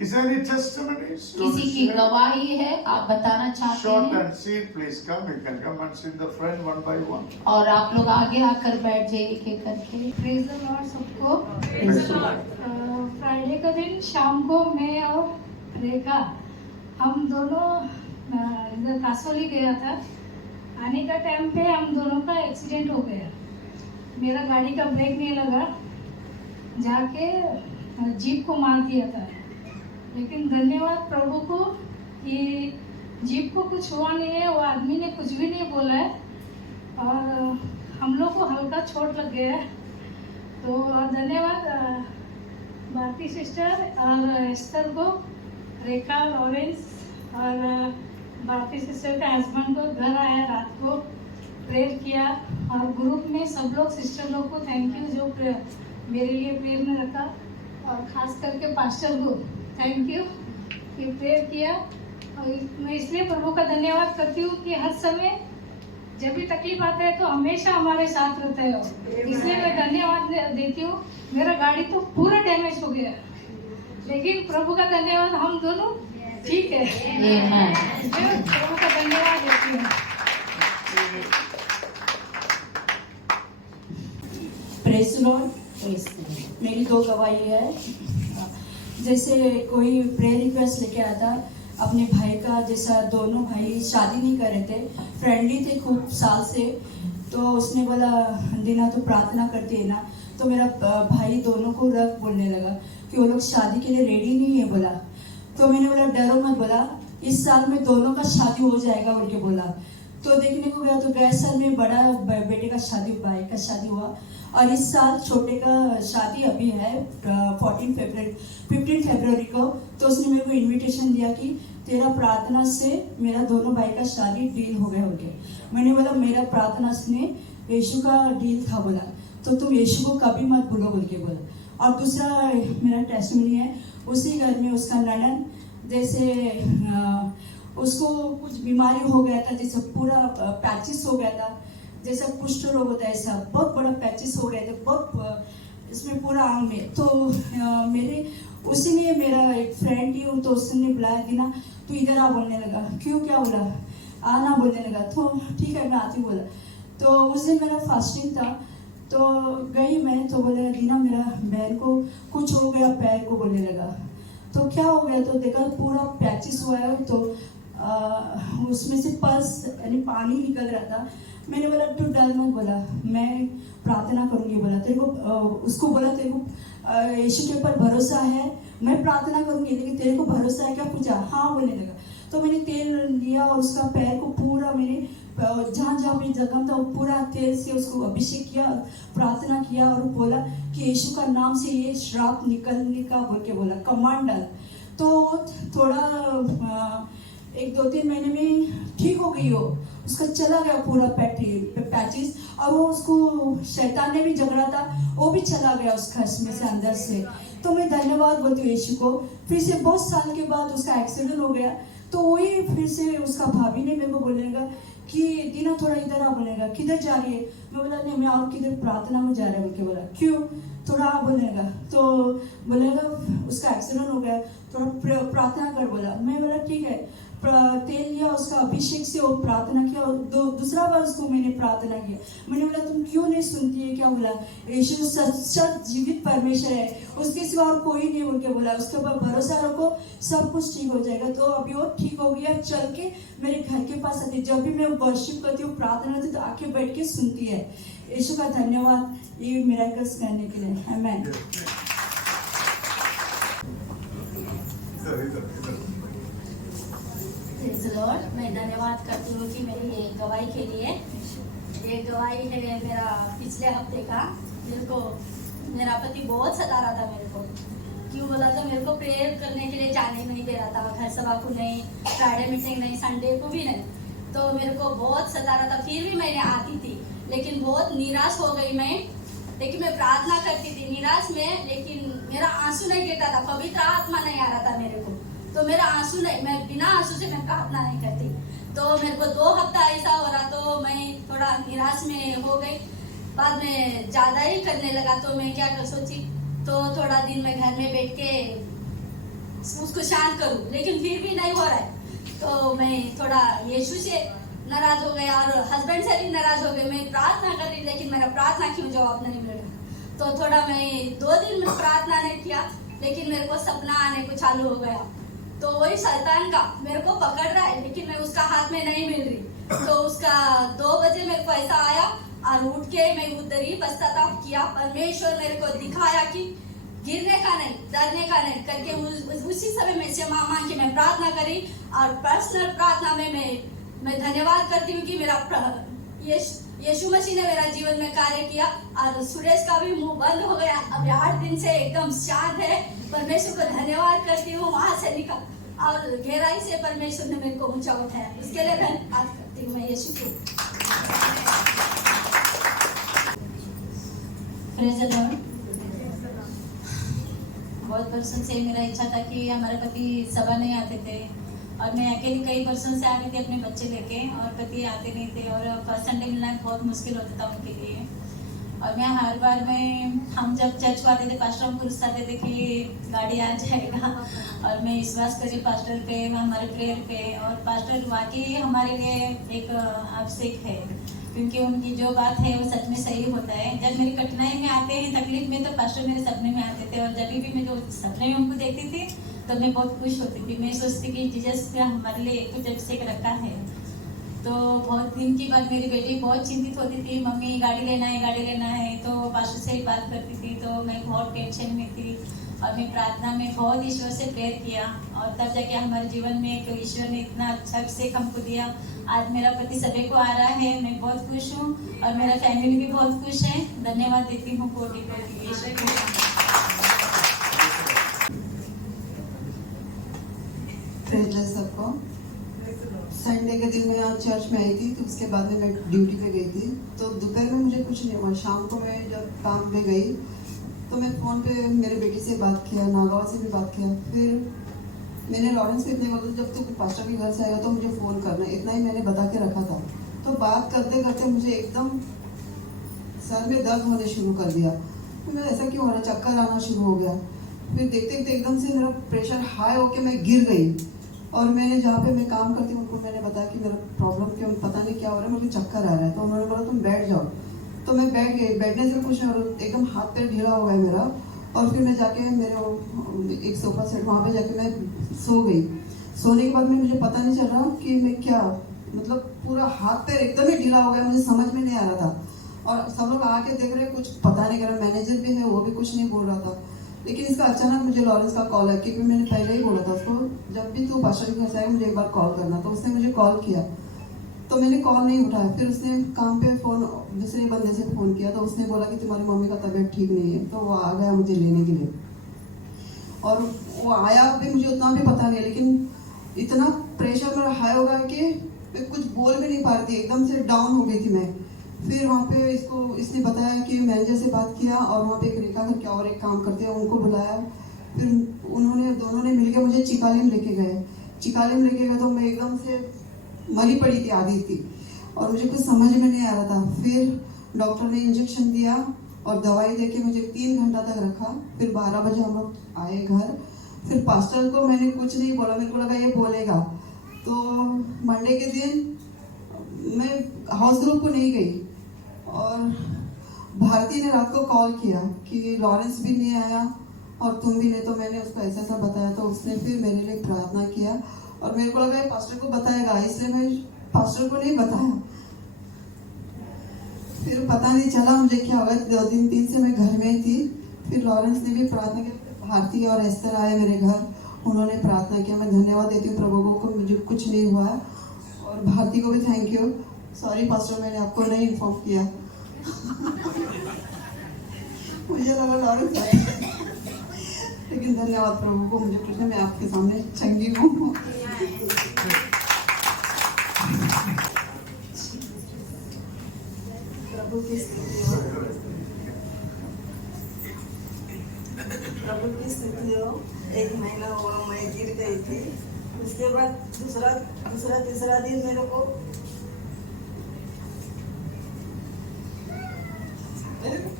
Is there any testimonies? किसी की गवाही है, आप बताना चाहते Short हैं? and seat, please come. You can come and sit in the front one by one. और आप लोग आगे आकर बैठ जाइए एक एक करके। प्रेज द लॉर्ड सबको। Praise the Lord. फ्राइडे का दिन शाम को मैं और रेखा हम दोनों इधर कासोली गया था। आने का टाइम पे हम दोनों का एक्सीडेंट हो गया। मेरा गाड़ी का ब्रेक नहीं लगा, जाके जीप को मार दिया था। लेकिन धन्यवाद प्रभु को कि जीप को कुछ हुआ नहीं है, वो आदमी ने कुछ भी नहीं बोला है और हम लोग को हल्का चोट लग गया है। तो धन्यवाद भारती सिस्टर और एस्तर को, रेखा, लॉरेंस और भारती सिस्टर का हस्बैंड को घर आया, रात को प्रेयर किया और ग्रुप में सब लोग सिस्टर लोग को थैंक यू जो मेरे लिए प्रेयर में रखा और ख़ास करके पास्टर को थैंक यू कि प्रेयर किया। और मैं इसलिए प्रभु का धन्यवाद करती हूँ कि हर समय जब भी तकलीफ आता है तो हमेशा हमारे साथ रहते हो, इसलिए मैं धन्यवाद देती हूँ। मेरा गाड़ी तो पूरा डैमेज हो गया, लेकिन प्रभु का धन्यवाद हम दोनों ठीक है, इसलिए प्रभु का धन्यवाद देती हूँ। Praise Lord. मेरी दो गवाही है। जैसे कोई प्रेयर रिक्वेस्ट लेके आया था अपने भाई का, जैसा दोनों भाई शादी नहीं कर रहे थे, फ्रेंडली थे खूब साल से, तो उसने बोला दीना तो प्रार्थना करती है ना, तो मेरा भाई दोनों को रख बोलने लगा कि वो लोग शादी के लिए रेडी नहीं है बोला। तो मैंने बोला डरो मत बोला, इस साल में दोनों का शादी हो जाएगा बोल के बोला। तो देखने को गया तो गए साल में बड़ा बेटे का शादी, भाई का शादी हुआ और इस साल छोटे का शादी अभी है 15 फरवरी को। तो उसने मेरे को इनविटेशन दिया कि तेरा प्रार्थना से मेरा दोनों भाई का शादी डील हो गया बोल के। मैंने बोला मेरा प्रार्थना से यीशु का डील था बोला, तो तुम यीशु को कभी मत भूलो बोल के बोला। और दूसरा मेरा टेस्टिमनी है, उसी घर में उसका ननन जैसे उसको कुछ बीमारी हो गया था, जैसे पूरा पैचिस हो गया था, जैसा कुष्ठ रोग होता है ऐसा बहुत बड़ा पैचिस हो गए थे बहुत इसमें पूरा आंग में। तो मेरे उसी ने मेरा एक फ्रेंड ही तो उसने बुलाया कि ना तू इधर आ बोलने लगा। क्यों क्या बोला, आना बोलने लगा। तो ठीक है मैं आती बोला। तो उस दिन मेरा फास्टिंग था, तो गई मैं, तो बोले दीना मेरा बहन को कुछ हो गया पैर को बोलने लगा। तो क्या हो गया, तो देखा पूरा पैचिस हुआ है, तो उसमें से पल्स यानी पानी निकल रहा था। मैंने बोला तू डर मत बोला, मैं प्रार्थना करूंगी बोला। तेरे को उसको बोला तेरे को यीशु के ऊपर भरोसा है, मैं प्रार्थना करूंगी, लेकिन तेरे को भरोसा है क्या पूछा। हाँ बोलने लगा। तो मैंने तेल लिया और उसका पैर को पूरा मैंने जहाँ जहाँ पे जख्म था वो पूरा तेल से उसको अभिषेक किया, प्रार्थना किया और बोला कि यीशु का नाम से ये श्राप निकलने का बोल के बोला कमांडर। तो थोड़ा 1-2-3 महीने में ठीक हो गई हो, उसका चला गया पूरा पैचिस, और वो उसको शैतान ने भी झगड़ा था वो भी चला गया उसका इसमें से अंदर से। तो मैं धन्यवाद बोलती हूँ यीशु को। फिर से बहुत साल के बाद उसका एक्सीडेंट हो गया, तो वही फिर से उसका भाभी ने मेरे को बोलेगा कि दीना थोड़ा इधर आ बोलेगा। किधर जा रही है, मैं बोला नहीं मैं और किधर प्रार्थना में जा रहा है बोल के बोला। क्यों, थोड़ा आ बोलेगा। तो बोलेगा उसका एक्सीडेंट हो गया, थोड़ा प्रार्थना कर बोला। मैं बोला ठीक है, तेल लिया उसका अभिषेक से वो प्रार्थना किया और दूसरा बार उसको मैंने प्रार्थना किया। मैंने बोला तुम क्यों नहीं सुनती है, क्या बोला यीशु सच जीवित परमेश्वर है, उसके सिवा और कोई नहीं बोल के बोला। उसके ऊपर भरोसा रखो, सब कुछ ठीक हो जाएगा। तो अभी वो ठीक हो गया, चल के मेरे घर के पास आती, जब भी मैं वर्शिप करती हूँ प्रार्थना करती तो आके बैठ के सुनती है। यीशु का धन्यवाद ये मिरेकल्स करने के लिए। आमीन। Praise the Lord. मैं धन्यवाद करती हूँ कि मेरी ये गवाही के लिए। ये गवाही है मेरा पिछले हफ्ते का। मेरे को मेरा पति बहुत सता रहा था मेरे को। क्यों बोला तो मेरे को प्रेयर करने के लिए जाने नहीं दे रहा था, घर सभा को नहीं, फ्राइडे मीटिंग नहीं, संडे को भी नहीं। तो मेरे को बहुत सता रहा था। फिर भी मैंने आती थी, लेकिन बहुत निराश हो गई मैं। लेकिन मैं प्रार्थना करती थी निराश में, लेकिन मेरा आंसू नहीं गिरता था, पवित्र आत्मा नहीं आ रहा था मेरे को। तो मेरा आंसू नहीं, मैं बिना आंसू से मैं प्रार्थना नहीं करती। तो मेरे को 2 हफ्ता ऐसा हो रहा, तो मैं थोड़ा निराश में हो गई। बाद में ज्यादा ही करने लगा, तो मैं क्या कर सोची, तो थोड़ा दिन मैं घर में बैठ के उसको शांत करूं, लेकिन फिर भी नहीं हो रहा है। तो मैं थोड़ा यीशु से नाराज हो गया और हस्बैंड से भी नाराज हो गए। मैं प्रार्थना कर रही, लेकिन मेरा प्रार्थना क्यों जवाब नहीं मिल रहा। तो थोड़ा मैं 2 दिन में प्रार्थना नहीं किया, लेकिन मेरे को सपना आने को चालू हो गया। तो वही शैतान का मेरे को पकड़ रहा है, लेकिन मैं उसका हाथ में नहीं मिल रही। तो उसका 2 बजे मेरे को ऐसा आया और उठ के मैं उधर ही पश्चाताप किया। परमेश्वर मेरे को दिखाया कि गिरने का नहीं, डरने का नहीं करके उसी समय में क्षमा मांग के मैं प्रार्थना करी। और पर्सनल प्रार्थना में मैं धन्यवाद करती हूँ कि मेरा यीशु मसीह ने मेरा जीवन में कार्य किया और सुरेश का भी मुंह बंद हो गया। अब 8 दिन से एकदम शांत है। परमेश्वर को धन्यवाद करती हूँ, वहां से निकल और गहराई से परमेश्वर ने मेरे को ऊंचा उठाया। उसके लिए धन्यवाद करती हूँ मैं यीशु को। Praise the Lord. बहुत वर्षों से मेरा इच्छा था कि हमारे पति सभा नहीं आते थे और मैं अकेली कई वर्षों से आ रही थी अपने बच्चे लेके, और पति आते नहीं थे और फर्स्ट संडे मिलना बहुत मुश्किल होता था उनके लिए। और मैं हर बार हम जब चर्च को आते थे, पास्टर हमको रुस्साते थे कि गाड़ी आ जाएगा, और मैं विश्वास करी पास्टर पे, हमारे प्रेयर पे। और पास्टर वाकई हमारे लिए एक आवश्यक है, क्योंकि उनकी जो बात है वो सच में सही होता है। जब मेरी कठिनाई में आते हैं, तकलीफ में, तो पास्टर मेरे सपने में आते थे, और जब भी मैं जो सपने में उनको देखती थी तो मैं बहुत खुश होती थी। मैं सोचती कि जीसस ने हमारे लिए एक तो जब से रखा है। तो बहुत दिन की बाद मेरी बेटी बहुत चिंतित होती थी, मम्मी गाड़ी लेना है, गाड़ी लेना है। तो पास्टर से ही बात करती थी, तो मैं बहुत टेंशन में थी और मैं प्रार्थना में बहुत ईश्वर से प्रेयर किया, और तब जाके हमारे जीवन में एक ईश्वर ने इतना अच्छा अभिषेक हमको दिया। आज मेरा पति सभी को आ रहा है, मैं बहुत खुश हूँ और मेरा फैमिली भी बहुत खुश है। धन्यवाद देती हूँ कोटि कोटि ईश्वर को। सबको संडे के दिन मैं यहाँ चर्च में आई थी, तो उसके बाद में मैं ड्यूटी पे गई थी। तो दोपहर में मुझे कुछ नहीं हुआ। शाम को मैं जब काम पे गई तो मैं फ़ोन पे मेरे बेटी से बात किया, नागावा से भी बात किया। फिर मैंने लॉरेंस से इतने बोला, जब तू पास्टर के घर से आएगा तो मुझे फ़ोन करना, इतना ही मैंने बता के रखा था। तो बात करते करते मुझे एकदम सर में दर्द होने शुरू कर दिया। तो मैं ऐसा क्यों हो रहा, चक्कर आना शुरू हो गया। फिर देखते देखते एकदम से मेरा प्रेशर हाई होकर मैं गिर गई। और मैंने जहाँ पे मैं काम करती हूँ उनको मैंने बताया कि मेरा प्रॉब्लम क्यों, पता नहीं क्या हो रहा है, मुझे चक्कर आ रहा है। तो उन्होंने बोला तुम बैठ जाओ। तो मैं बैठ गई। बैठने से कुछ एकदम हाथ पैर ढीला हो गया मेरा। और फिर मैं जाके मेरे एक सोफा सेट वहाँ पे जाके मैं सो गई। सोने के बाद में मुझे पता नहीं चल रहा कि मैं क्या, मतलब पूरा हाथ पैर एकदम ही ढीला हो गया, मुझे समझ में नहीं आ रहा था। और सब लोग आके देख रहे, कुछ पता नहीं कर रहा। मैनेजर भी है, वो भी कुछ नहीं बोल रहा था। लेकिन इसका अचानक मुझे लॉरेंस का कॉल है, क्योंकि मैंने पहले ही बोला था उसको, जब भी तू पास्टर के घर जाएगा मुझे एक बार कॉल करना। तो उसने मुझे कॉल किया, तो मैंने कॉल नहीं उठाया। फिर उसने काम पे फ़ोन दूसरे बंदे से फ़ोन किया, तो उसने बोला कि तुम्हारी मम्मी का तबीयत ठीक नहीं है। तो वो आ गया मुझे लेने के लिए, और वो आया भी, मुझे उतना भी पता नहीं, लेकिन इतना प्रेशर मेरा हाई हो गया कि मैं कुछ बोल भी नहीं पा रही थी, एकदम से डाउन हो गई थी मैं। फिर वहाँ पे इसने बताया कि मैनेजर से बात किया, और वहाँ पे एक रेखा करके और एक काम करते हैं, उनको बुलाया। फिर दोनों ने मिलकर मुझे चिकालिम लेके गए। चिकालिम लेके गए तो मैं एकदम से मरी पड़ी थी, आधी थी, और मुझे कुछ समझ में नहीं आ रहा था। फिर डॉक्टर ने इंजेक्शन दिया और दवाई देके मुझे 3 घंटा तक रखा। फिर 12 बजे हम लोग आए घर। फिर पास्टर को मैंने कुछ नहीं बोला, मेरे को लगा ये बोलेगा। तो मंडे के दिन मैं हाउस ग्रुप को नहीं गई, और भारती ने रात को कॉल किया कि लॉरेंस भी नहीं आया और तुम भी नहीं। तो मैंने उसको ऐसा ऐसा बताया, तो उसने फिर मेरे लिए प्रार्थना किया, और मेरे को लगा ये पास्टर को बताएगा, इसलिए मैं पास्टर को नहीं बताया। फिर पता नहीं चला मुझे क्या हुआ। 2 दिन 3 से मैं घर में ही थी। फिर लॉरेंस ने भी प्रार्थना की, भारती और एस्तर आए मेरे घर, उन्होंने प्रार्थना किया। मैं धन्यवाद देती हूँ प्रभु को, मुझे कुछ नहीं हुआ। और भारती को भी थैंक यू। सॉरी पास्टर, मैंने आपको नहीं इन्फॉर्म किया। मुझे लगा लॉरेंस, लेकिन धन्यवाद प्रभु को, मुझे कुछ नहीं, मैं आपके सामने चंगी हूँ। प्रभु की स्थिति हो। 1 महीना हुआ मैं गिर गई थी। उसके बाद दूसरा तीसरा दिन मेरे को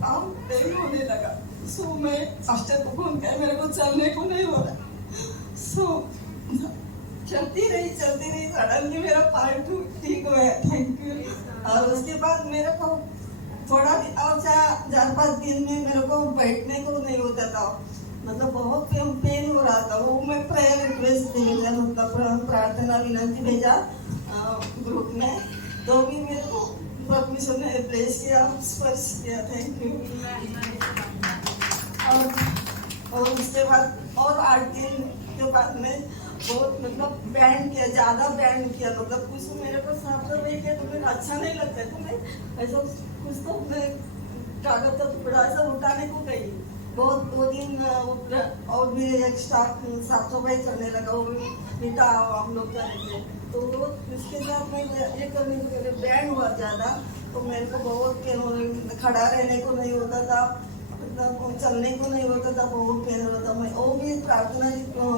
काम नहीं होने लगा। सो मैं पास्टर को फोन किया, मेरे को चलने को नहीं हो रहा। सो चलती रही सडनली मेरा पैर ठीक हो गया, थैंक यू। और उसके बाद मेरे को थोड़ा और 4-5 दिन में मेरे को बैठने को नहीं होता था, मतलब बहुत पेन हो रहा था। वो मैं प्रेयर रिक्वेस्ट भेजा, मतलब प्रार्थना विनंती भेजा ग्रुप में, तो भी मेरे को परमेश्वर ने ब्लेस किया, स्पर्श किया, थैंक यू। और उसके बाद और 8 दिन के बाद में बहुत मतलब बैंड किया, ज़्यादा बैंड किया, मतलब कुछ मेरे को साफ तो नहीं किया तो मुझे अच्छा नहीं लगता, तो मैं ऐसा कुछ तो मैं कागज का टुकड़ा ऐसा उठाने को गई। बहुत 2 दिन और भी एक्स्ट्रा साफ सफाई करने लगा, वो भी बेटा हम लोग करेंगे, तो उसके साथ मैं ये करने को गई, बैंड हुआ ज़्यादा, तो मेरे को बहुत पेन, खड़ा रहने को नहीं होता था, मतलब चलने को नहीं होता था, बहुत पेन होता था। मैं वो भी प्रार्थना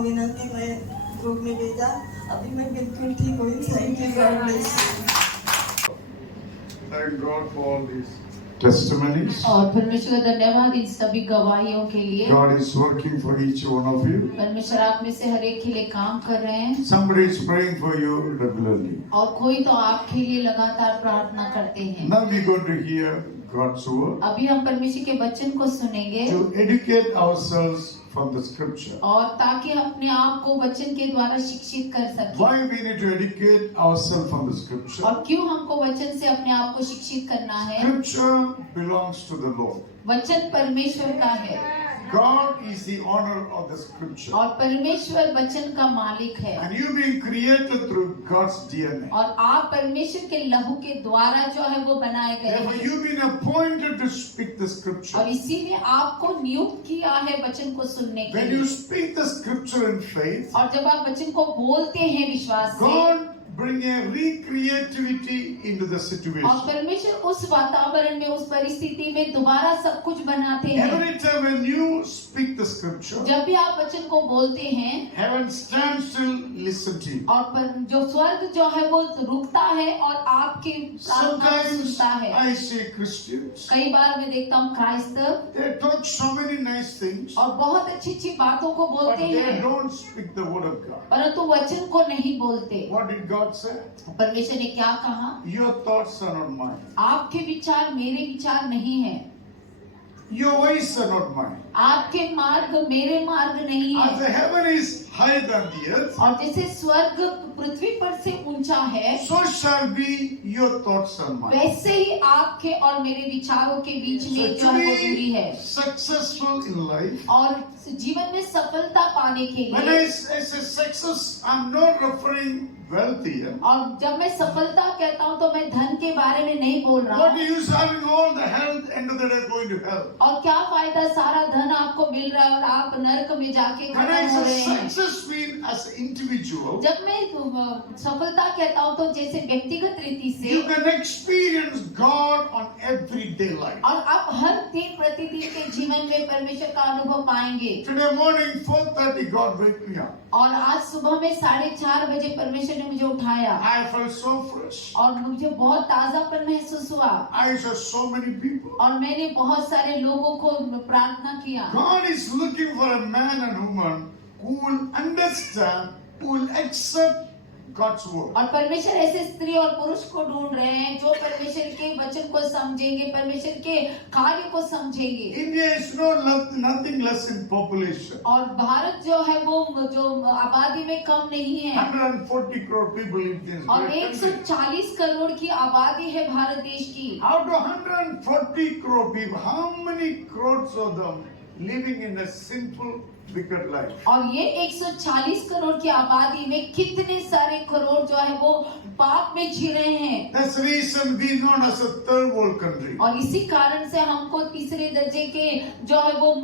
विनंती में ग्रुप में भेजा, अभी मैं बिल्कुल ठीक हुई, thank you, God bless you. Thank God for all these testimonies. और परमेश्वर का धन्यवाद इन सभी गवाहियों के लिए। God is working for each one of you. परमेश्वर आप में से हर एक के लिए काम कर रहे हैं, Somebody is praying for you regularly. और कोई तो आपके लिए लगातार प्रार्थना करते हैं। Now we're going to hear God's word अभी हम परमेश्वर के वचन को सुनेंगे, to educate ourselves from the scripture. और ताकि हम अपने आप को वचन के द्वारा शिक्षित कर सकें। Why we need to educate ourselves from the scripture? और क्यों हमको वचन से अपने आप को शिक्षित करना है? Scripture belongs to the Lord. वचन परमेश्वर का है, God is the owner of the scripture. और परमेश्वर वचन का मालिक है, And you being created through God's DNA. और आप परमेश्वर के लहू के द्वारा जो है वो बनाए गए Therefore, हैं, you've been appointed to speak the और scripture. इसीलिए आपको नियुक्त किया है वचन को सुनने के When you लिए। speak the scripture in faith, और जब आप वचन को बोलते हैं विश्वास से, God bring a recreativity into the और situation. परमेश्वर उस वातावरण में, उस परिस्थिति में दोबारा सब कुछ बनाते हैं। Every time when you speak the scripture, जब भी आप वचन को बोलते हैं, heaven stands still, listen to you. और जो स्वर्ग जो है वो रुकता है और आपकी प्रार्थना को Sometimes सुनता है। I see Christians, कई बार मैं देखता हूँ क्राइस्तव, they talk so many nice things, और बहुत अच्छी अच्छी बातों को but बोलते they हैं, don't speak the word of God. परंतु वचन को नहीं बोलते। What did God say? परमेश्वर ने क्या कहा? Your thoughts are not mine. आपके विचार मेरे विचार नहीं है, Your ways are not mine. आपके मार्ग मेरे मार्ग नहीं As the है। heaven is higher than the earth, और जैसे स्वर्ग पृथ्वी पर से ऊंचा है, so shall be your thoughts and mine. वैसे ही आपके और मेरे विचारों के बीच So में जो to है वो दूरी be है। successful in life, और जीवन में सफलता पाने के when लिए, I say success, I'm not referring wealth here. और जब मैं सफलता कहता हूँ तो मैं धन के बारे में नहीं बोल रहा What हूँ। use having all the health, end of the day going to hell? और क्या फायदा, सारा धन आपको मिल रहा है और आप नरक में जाके When खत्म I हो say रहे हैं। success mean as an individual, जब मैं सफलता कहता हूँ तो जैसे व्यक्तिगत रीति से, you can experience God on everyday life. और आप हर दिन प्रतिदिन के जीवन में परमेश्वर का अनुभव पाएंगे। Today morning, 4:30, God wake me up. और आज सुबह में 4:30 बजे परमेश्वर ने मुझे उठाया, I felt so fresh. और मुझे बहुत ताजापन महसूस हुआ, I saw so many people. और मैंने बहुत सारे लोगों को प्रार्थना किया। God is looking for a man and woman who will understand, who will accept God's word. और परमेश्वर ऐसे स्त्री और पुरुष को ढूंढ रहे हैं जो परमेश्वर के वचन को समझेंगे, परमेश्वर के कार्य को समझेंगे। India is nothing less in population. और भारत जो है वो जो आबादी में कम नहीं है, 140 crore people live in this और great country. 140 करोड़ की आबादी है भारत देश की। Out of 140 crore people, how many crores of them living in a sinful, wicked life? और ये 140 करोड़ की आबादी में कितने सारे करोड़ जो है वो पाप में जी रहे हैं। That's the reason we known as a third world country. और इसी कारण से हमको तीसरे दर्जे के जो है वो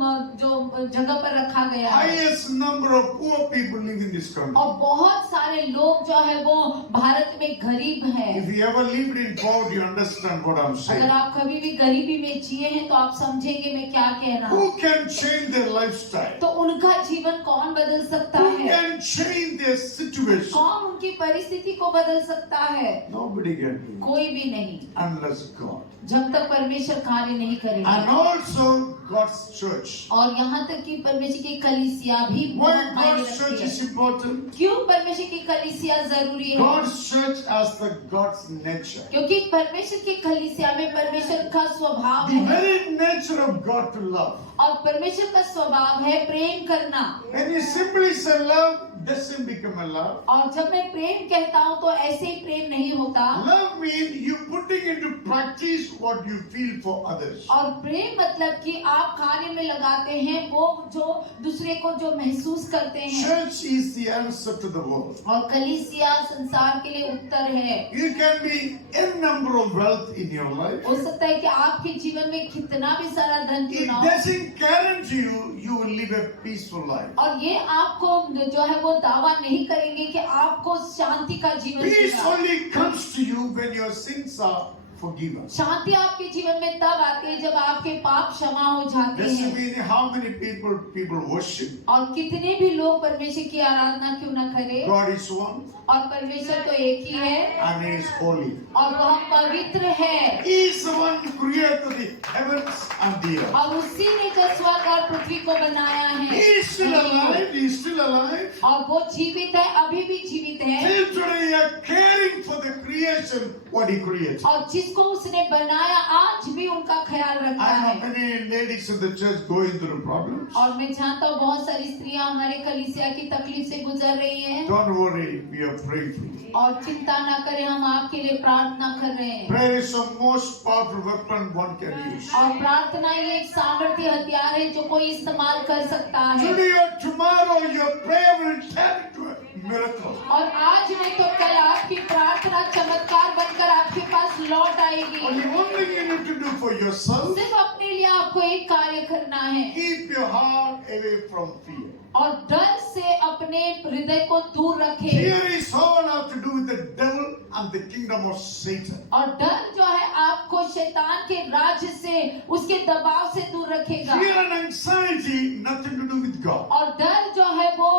जो जगह पर रखा गया है, Highest number of poor people live in this country. और बहुत सारे लोग जो है वो भारत में गरीब हैं। If you ever lived in poverty, you understand what I'm saying. अगर आप कभी भी गरीबी में जिए हैं तो आप समझेंगे मैं क्या कह रहा हूँ। Who can change their lifestyle? तो उनका जीवन कौन बदल सकता Who है? can can change their situation? कौन उनकी परिस्थिति को बदल सकता है? Nobody can do it कोई भी नहीं, unless God. जब तक परमेश्वर कार्य नहीं And करेगा। also God's church. और यहाँ तक कि परमेश्वर की कलीसिया भी Why बहुत मायने God's church रखती is है। important? क्यों परमेश्वर की कलीसिया जरूरी है? God's church has the God's nature. क्योंकि परमेश्वर की कलीसिया में परमेश्वर का स्वभाव The है very nature of God to love. और परमेश्वर का स्वभाव है प्रेम करना। When you simply say love, doesn't become a love. और जब मैं प्रेम कहता हूँ तो ऐसे ही प्रेम नहीं होता। Love means you putting into practice what you feel for others. और प्रेम मतलब कि आप कार्य में लगाते हैं वो जो दूसरे को जो महसूस करते हैं। Church is the answer to the world. और कलीसिया संसार के लिए उत्तर है। You can be n number of wealth in your life. हो सकता है कि आपके जीवन में कितना भी सारा धन क्यों It ना हो, doesn't guarantee you will live a peaceful life. और ये आपको जो है वो दावा नहीं करेंगे कि आपको शांति का जीवन Peace मिलेगा। only comes to you when your sins are forgiven. शांति आपके जीवन में तब आती है जब आपके पाप क्षमा हो जाते Doesn't हैं। mean how many people worship. और कितने भी लोग परमेश्वर की आराधना क्यों न करें, God is one और परमेश्वर तो एक ही है and He is holy. और वह पवित्र है। He is the one who created the heavens and the earth. और उसी ने जो स्वर्ग और पृथ्वी को बनाया He है is still alive. He is still alive. और वो जीवित है, अभी भी जीवित है। Till today, you are caring for the creation what He created. और जिसको उसने बनाया आज भी उनका ख्याल रखता I है। know many ladies in the church going through problems. और मैं जानता हूँ बहुत सारी स्त्रियां हमारे कलीसिया की तकलीफ से गुजर रही हैं। Don't worry, we are praying for you. और चिंता ना करें, हम आपके लिए प्रार्थना कर रहे हैं। Prayer is the most powerful weapon one can use. और प्रार्थना ये एक सामर्थ्य हथियार है जो कोई इस्तेमाल कर सकता है। Today or tomorrow, your prayer will turn into a miracle. और आज नहीं तो कल आपकी प्रार्थना चमत्कार बनकर आपके पास लौट आएगी। Only one thing you need to do for yourself, सिर्फ अपने लिए आपको एक कार्य करना है keep your heart away from fear. और डर से अपने हृदय को दूर रखें। Fear is all have to do with the devil and the kingdom of Satan. और डर जो है आपको शैतान के राज्य से, उसके दबाव से दूर रखेगा। Fear and anxiety, nothing to do with God. और डर जो है वो,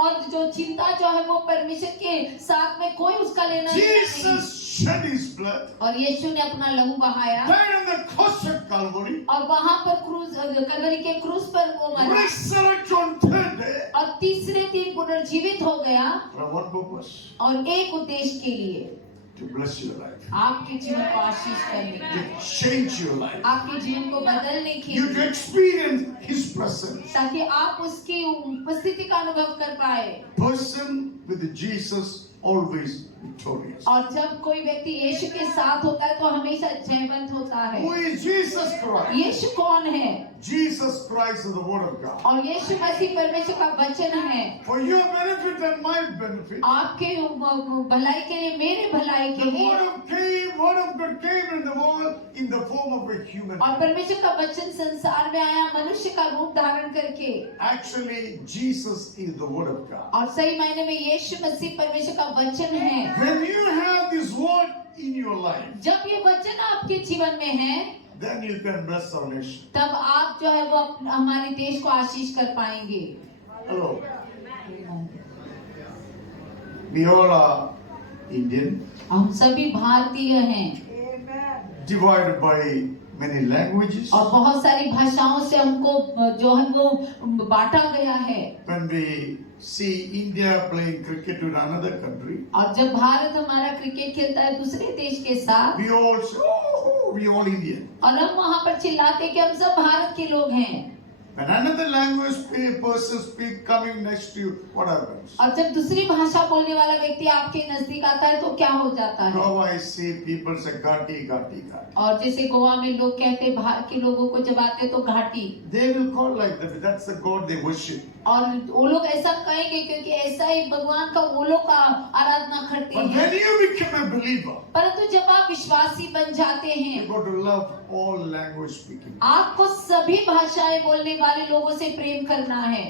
और जो चिंता जो है वो परमेश्वर के साथ में कोई उसका लेना देना नहीं। Jesus shed His blood, और यीशु ने अपना लहू बहाया died on the cross of Calvary, और वहां पर क्रूज, कलवरी के क्रूज पर वो मरा resurrected on third day और तीसरे दिन पुनर्जीवित हो गया for one purpose, और एक उद्देश्य के लिए, to bless your life, आपके जीवन को आशीष करने के लिए, to change your life, आपके जीवन को बदलने के you to लिए, experience His presence. ताकि आप उसकी उपस्थिति का अनुभव कर पाए। Person with Jesus always victorious. और जब कोई व्यक्ति यीशु के साथ होता है तो हमेशा जयवंत होता है। Who is Jesus Christ? यीशु कौन है? Jesus Christ is the Word of God. और यीशु मसीह परमेश्वर का वचन है। For your benefit and my benefit, आपके भलाई के लिए, मेरे भलाई के the लिए। Word of God came in the world in the form of a human. और परमेश्वर का वचन संसार में आया मनुष्य का रूप धारण करके। Actually, Jesus is the Word of God. और सही मायने में यीशु मसीह परमेश्वर का वचन है। When you have this Word in your life, जब ये वचन आपके जीवन में है, then you can bless our nation. तब आप जो है वो हमारे देश को आशीष कर पाएंगे। Hello. We all are Indian, हम सभी भारतीय हैं divided by many languages. और बहुत सारी भाषाओं से हमको जो है वो बांटा गया है। When we see India playing cricket with another country, और जब भारत हमारा क्रिकेट खेलता है दूसरे देश के साथ, we all say, oh, we all Indian. और हम वहाँ पर चिल्लाते कि हम सब भारत के लोग हैं। When another language person speak coming next to you, what happens? और जब दूसरी भाषा बोलने वाला व्यक्ति आपके नजदीक आता है तो क्या हो जाता है? Now I see people say Gati, Gati, Gati. और जैसे गोवा में लोग कहते हैं बाहर के लोगों को जब आते तो घाटी, They will call like that. That's the God they worship. और वो लोग ऐसा कहेंगे क्योंकि ऐसा ही भगवान का वो लोग का आराधना करते But हैं। when you become a believer, परंतु जब आप विश्वासी बन जाते you हैं, got to love all language speaking. आपको सभी भाषाएं बोलने वाले लोगों से प्रेम करना है।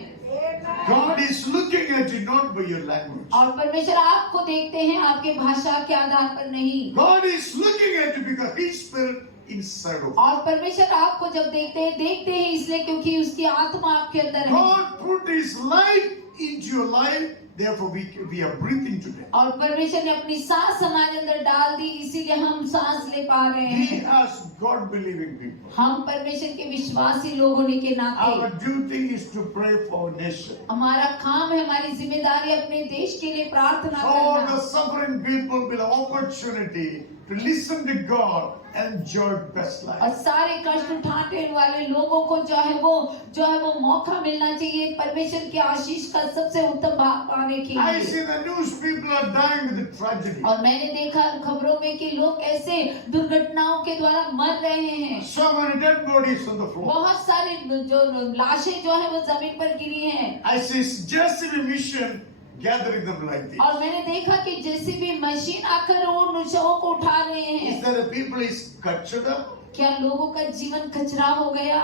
God is looking at you not by your language. और परमेश्वर आपको देखते हैं आपके भाषा के आधार पर नहीं। God is looking at you because His Spirit inside of you. और परमेश्वर आपको जब देखते हैं इसलिए क्योंकि उसकी आत्मा आपके अंदर है। God put His life into your life Therefore, we are breathing today. और परमेश्वर ने अपनी सांस हमारे अंदर डाल दी, इसीलिए हम सांस ले पा रहे We हैं। as God-believing people, हम परमेश्वर के विश्वासी लोग होने के our नाते duty is to pray for our nation. हमारा काम है, हमारी जिम्मेदारी अपने देश के लिए प्रार्थना For the करना। suffering people will have opportunity to listen to God and enjoy best और life. सारे कष्ट उठाने वाले लोगों को जो है वो मौका मिलना चाहिए परमेश्वर की आशीष का सबसे उत्तम भाग पाने के I लिए। see the news, people are dying with the tragedy. और मैंने देखा खबरों में कि लोग कैसे दुर्घटनाओं के द्वारा मर रहे हैं। So many dead bodies on the floor. बहुत सारी जो लाशें जो है वो जमीन पर गिरी हैं। I see JCB mission gathering them like this. और मैंने देखा कि जेसीबी मशीन आकर उन शवों को उठा रहे हैं। Is there a people is captured up? क्या लोगों का जीवन कचरा हो गया?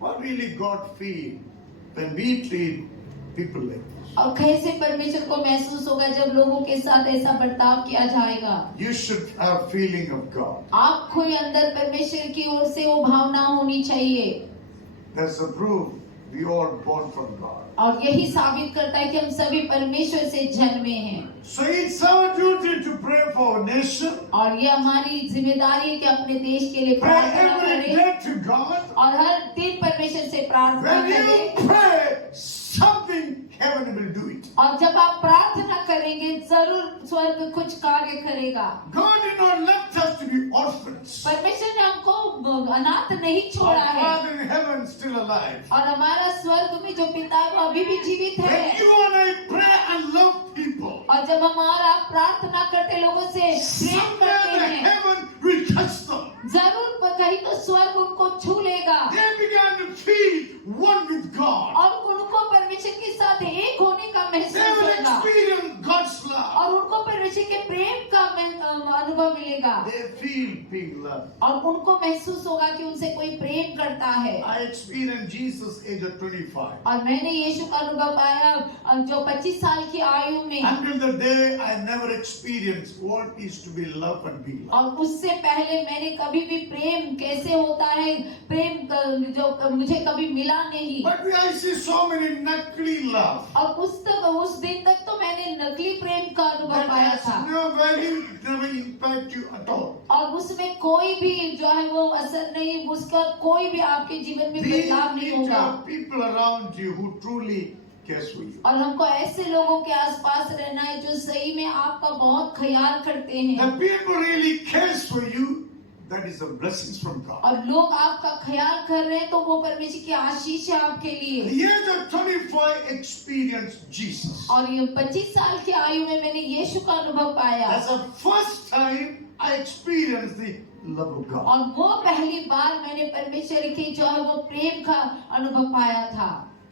What really God feel when we treat people like this? और कैसे परमेश्वर को महसूस होगा जब लोगों के साथ ऐसा बर्ताव किया जाएगा? You should have feeling of God. आपको ही अंदर परमेश्वर की ओर से वो भावना होनी चाहिए। That's a proof we all born from God. और यही साबित करता है कि हम सभी परमेश्वर से जन्मे हैं। So it's our duty to pray for our nation. और ये हमारी जिम्मेदारी है कि अपने देश के लिए Pray प्रार्थना every करें day to God. और हर दिन परमेश्वर से प्रार्थना When करें। you pray, something heaven will do it. और जब आप प्रार्थना करेंगे जरूर स्वर्ग कुछ कार्य करेगा। God did not let us to be orphans. परमेश्वर ने हमको अनाथ नहीं Our छोड़ा है Father in heaven still alive. और हमारा स्वर्ग में जो पिता है वो अभी भी जीवित When है। you and I pray and love people, और जब हमारा प्रार्थना करते लोगों से प्रेम somewhere करते the हैं heaven will touch them. जरूर कहीं तो स्वर्ग उनको छू लेगा They began to feel one with God. और उनको परमेश्वर के साथ एक होने का They महसूस will होगा experience God's love. और उनको परमेश्वर के प्रेम का अनुभव मिलेगा They feel being loved. और उनको महसूस होगा कि उनसे कोई प्रेम करता है। I experienced Jesus age of 25. और मैंने यीशु का अनुभव पाया जो 25 साल की आयु में Until the day I never experienced what is to be loved and be loved. और उससे पहले मैंने कभी भी प्रेम कैसे होता है प्रेम जो मुझे कभी मिला नहीं। But I see so many नकली love. और उस दिन तक तो मैंने नकली प्रेम का अनुभव That पाया has था no value, never impact you at all. और उसमें कोई भी जो है वो असर नहीं, उसका कोई भी आपके जीवन में Be बदलाव नहीं into होगा। people around you who truly cares for you. और हमको ऐसे लोगों के आसपास रहना है जो सही में आपका बहुत ख्याल करते हैं The people really cares for you. That is a blessings from God. और लोग आपका ख्याल कर रहे हैं तो वो परमेश्वर की आशीष है आपके लिए। The age of 25 experienced Jesus. और ये 25 साल की आयु में मैंने यीशु का अनुभव पाया That's the first time I experienced the love of God. और वो पहली बार मैंने परमेश्वर की जो है वो प्रेम का अनुभव पाया था।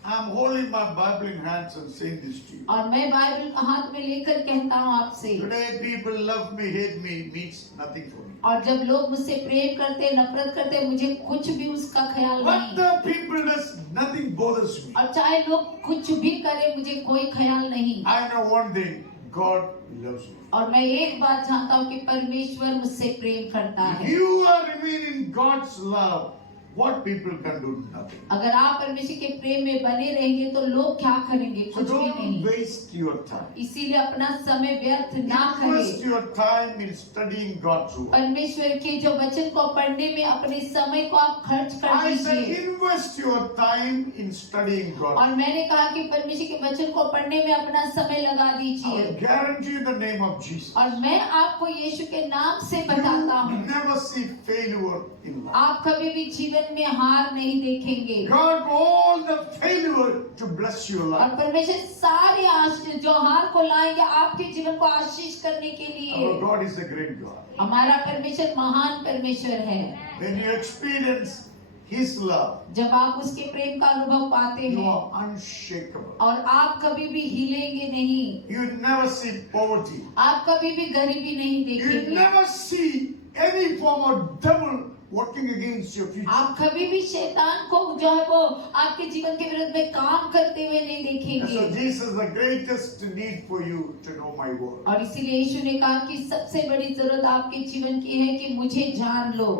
I'm holding my Bible in hands and saying this to you. और मैं बाइबल हाथ में लेकर कहता हूँ आपसे Today people love me, hate me, means nothing for me. और जब लोग मुझसे प्रेम करते नफरत करते मुझे कुछ भी उसका ख्याल What नहीं the people does, nothing bothers me. और चाहे लोग कुछ भी करे मुझे कोई ख्याल नहीं। I know one thing, God loves me. और मैं एक बात जानता हूँ कि परमेश्वर मुझसे प्रेम करता If है। you are remaining God's love, what people can do nothing. अगर आप परमेश्वर के प्रेम में बने रहेंगे तो लोग क्या करेंगे? So कुछ भी don't नहीं। waste your time. इसीलिए अपना समय व्यर्थ ना Invest करें। your time in studying God's word. परमेश्वर के जो वचन को पढ़ने में अपने समय को आप खर्च कर I said दीजिए। invest your time in studying God. और मैंने कहा कि परमेश्वर के वचन को पढ़ने में अपना समय लगा I दीजिए। will guarantee you the name of Jesus. और मैं आपको यीशु के नाम से बताता You हूँ never see failure in life. आप कभी भी जीवन में हार नहीं देखेंगे। God all the failure to bless your और life. परमेश्वर सारे आशीष जो हार को लाएंगे आपके जीवन को आशीष करने के लिए। Our God is a great God. हमारा परमेश्वर महान परमेश्वर है। When you experience His love, जब आप उसके प्रेम का अनुभव पाते you हैं are unshakable. और आप कभी भी हिलेंगे नहीं, You never see poverty. आप कभी भी गरीबी नहीं You देखेंगे, never see any form of devil working against your future. आप कभी भी शैतान को जो है वो आपके जीवन के विरुद्ध में काम करते हुए नहीं And देखेंगे। so Jesus, the greatest need for you to know my word. और इसीलिए यीशु ने कहा कि सबसे बड़ी जरूरत आपके जीवन की है कि मुझे जान लो।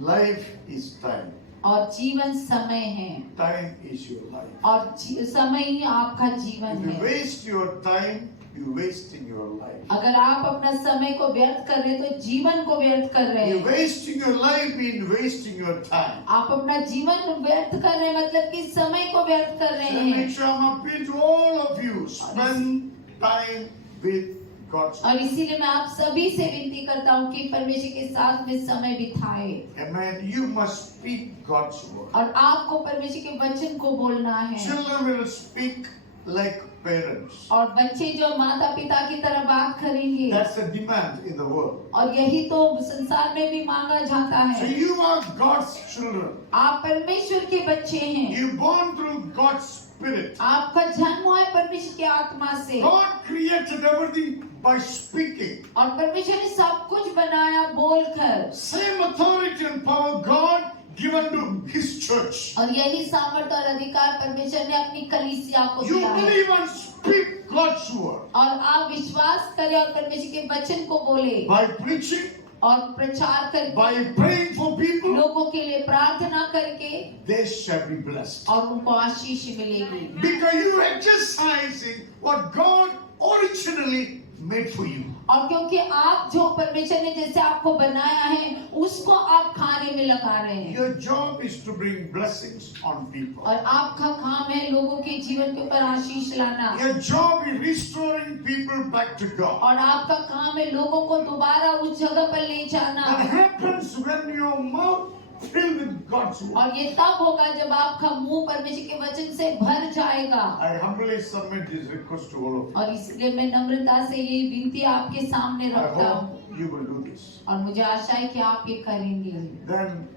Life is time. और जीवन समय है Time is your life. और समय ही आपका जीवन If you है। waste your time, you wasting your life. अगर आप अपना समय को व्यर्थ कर रहे हैं तो जीवन को व्यर्थ कर रहे You हैं। wasting your life means wasting your time. आप अपना जीवन व्यर्थ कर रहे हैं मतलब कि समय को व्यर्थ कर रहे So make हैं। sure I'm appealing to all of you. Spend time with God's और इसीलिए मैं आप सभी से विनती करता हूँ कि परमेश्वर के साथ में समय बिताए Amen. You must speak God's word. और आपको परमेश्वर के वचन को बोलना है। Children will speak like parents. और बच्चे जो माता पिता की तरह बात करेंगे That's a demand in the world. और यही तो संसार में भी मांगा जाता So है। you are God's children. आप परमेश्वर के बच्चे हैं। You born through God's Spirit. आपका जन्म हुआ है परमेश्वर की आत्मा से God created everything by speaking. और परमेश्वर ने सब कुछ बनाया बोलकर। Same authority and power God given to His church. और यही सामर्थ्य और अधिकार परमेश्वर ने अपनी कलीसिया को You दिया है। believe and speak God's word और आप विश्वास करें और परमेश्वर के वचन को बोले by preaching, और प्रचार करके by praying for people. लोगों के लिए प्रार्थना करके They shall be blessed. और उनको आशीष मिलेगी। Because you exercising what God originally made for you. और क्योंकि आप जो परमेश्वर ने जैसे आपको बनाया है उसको आप खाने में लगा रहे हैं। Your job is to bring blessings on people. और आपका काम है लोगों के जीवन के ऊपर आशीष लाना। Your job is restoring people back to God. और आपका काम है लोगों को दोबारा उस जगह पर ले जाना। That happens when your mouth filled with God's word. और ये तब होगा जब आपका मुंह परमेश्वर के वचन से भर जाएगा। I humbly submit this request to all of you. और इसलिए मैं नम्रता से ये विनती आपके सामने I रखता हूँ hope you will do this. और मुझे आशा है कि आप ये करेंगे। Then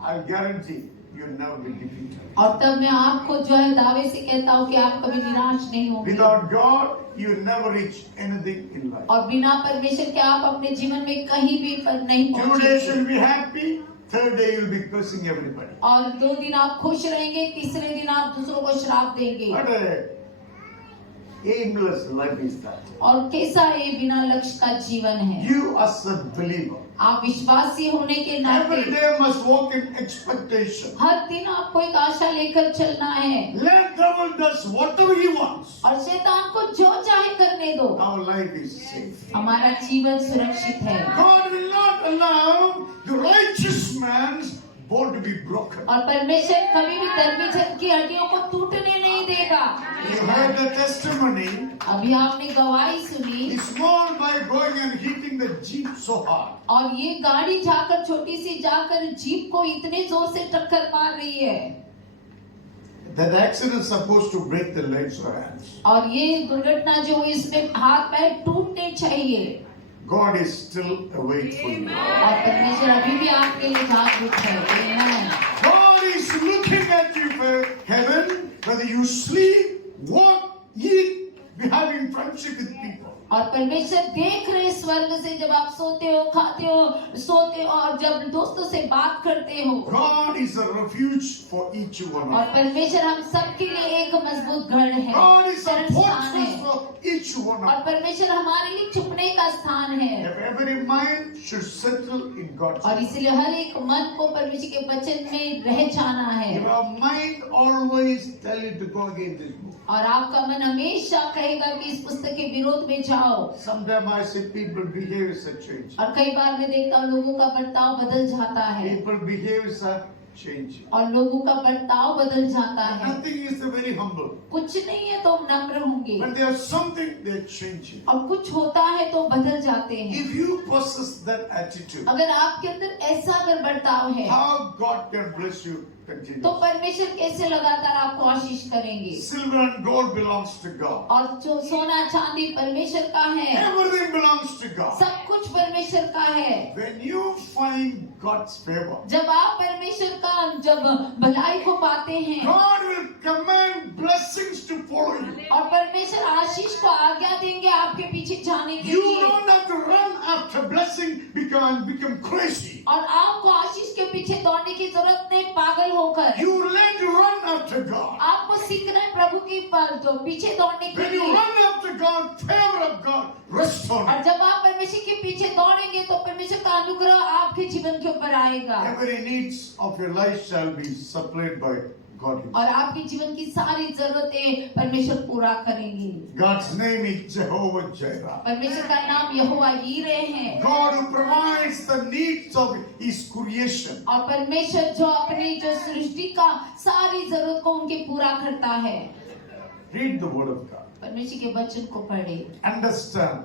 I'll guarantee you'll never be defeated. और तब मैं आपको जो है दावे से कहता हूँ कि आप कभी निराश नहीं होंगे। Without God, you'll never reach anything in life. और बिना परमेश्वर के आप अपने जीवन में कहीं भी पर नहीं 2 days पहुंचेंगे। you'll be happy, 3rd day you'll be cursing everybody. और 2 दिन आप खुश रहेंगे, तीसरे दिन आप दूसरों को श्राप देंगे। What a aimless life is that. और कैसा ये बिना लक्ष्य का जीवन है। You as a believer, आप विश्वासी होने के every नाते day must walk in expectation. हर दिन आपको एक आशा लेकर चलना है Let devil does whatever he wants. और शैतान को जो चाहे करने दो। Our life is safe. हमारा जीवन सुरक्षित है God will not allow the righteous man's bone to be broken. और परमेश्वर कभी भी धर्मी जन की हड्डियों को टूटने नहीं देगा। You heard the testimony. अभी आपने गवाही सुनी It's small by going and hitting the jeep so hard. और ये गाड़ी जाकर छोटी सी जाकर जीप को इतने जोर से टक्कर मार रही है That accident is supposed to break the legs or hands. और ये दुर्घटना जो हुई इसमें हाथ पैर टूटने चाहिए। God is still awake for you. और परमेश्वर अभी भी आपके लिए जागरूक है। आमीन। God is looking at you for heaven, whether you sleep, walk, eat, be having friendship with people. और परमेश्वर देख रहे स्वर्ग से जब आप सोते हो, खाते हो, सोते हो और जब दोस्तों से बात करते हो। God is a refuge for each one और of us. परमेश्वर हम सबके लिए एक मजबूत घर है, God is a शरण स्थान fortress है। for each one of और us. परमेश्वर हमारे लिए छुपने का स्थान है। If every mind should settle in God's और will. इसलिए हर एक मन को परमेश्वर के वचन में रह जाना है। If our mind always tell you to go against this book. और आपका मन हमेशा कहेगा कि इस पुस्तक के विरोध में जाओ। Sometimes I see people behaviors are changing. और कई बार मैं देखता हूँ लोगों का बर्ताव बदल जाता है People behaviors are changing. और लोगों का बर्ताव बदल जाता है। Nothing is very humble. कुछ नहीं है तो नम्र होंगे When there's something, they're changing. और कुछ होता है तो बदल जाते हैं। If you possess that attitude, अगर आपके अंदर ऐसा अगर बर्ताव है how God can bless you तो continuously. परमेश्वर कैसे लगातार आपको आशीष करेंगे। Silver and gold belongs to God. और जो सोना चांदी परमेश्वर का है, Everything belongs to God. सब कुछ परमेश्वर का है। When you find God's favor, जब आप परमेश्वर का जब भलाई को पाते हैं God will command blessings to follow you. और परमेश्वर आशीष को आज्ञा देंगे आपके पीछे जाने के You लिए। don't have to run after blessing become crazy. और आपको आशीष के पीछे दौड़ने की जरूरत नहीं पागल होकर। You learn to run after God. आपको सीखना है प्रभु की जो पीछे दौड़ने के When you लिए। run after God, favor of God rests on और you. जब आप परमेश्वर के पीछे दौड़ेंगे तो परमेश्वर का अनुग्रह आपके जीवन जीवन के ऊपर आएगा Every needs of your life shall be supplied by God himself. और आपके जीवन की सारी जरूरतें परमेश्वर पूरा करेंगे। God's name is Jehovah Jireh. परमेश्वर का नाम यहोवा यीरे है God who provides the needs of his creation. और परमेश्वर जो अपनी जो सृष्टि का सारी जरूरत को उनके पूरा करता है। Read the word of God. परमेश्वर के वचन को पढ़े Understand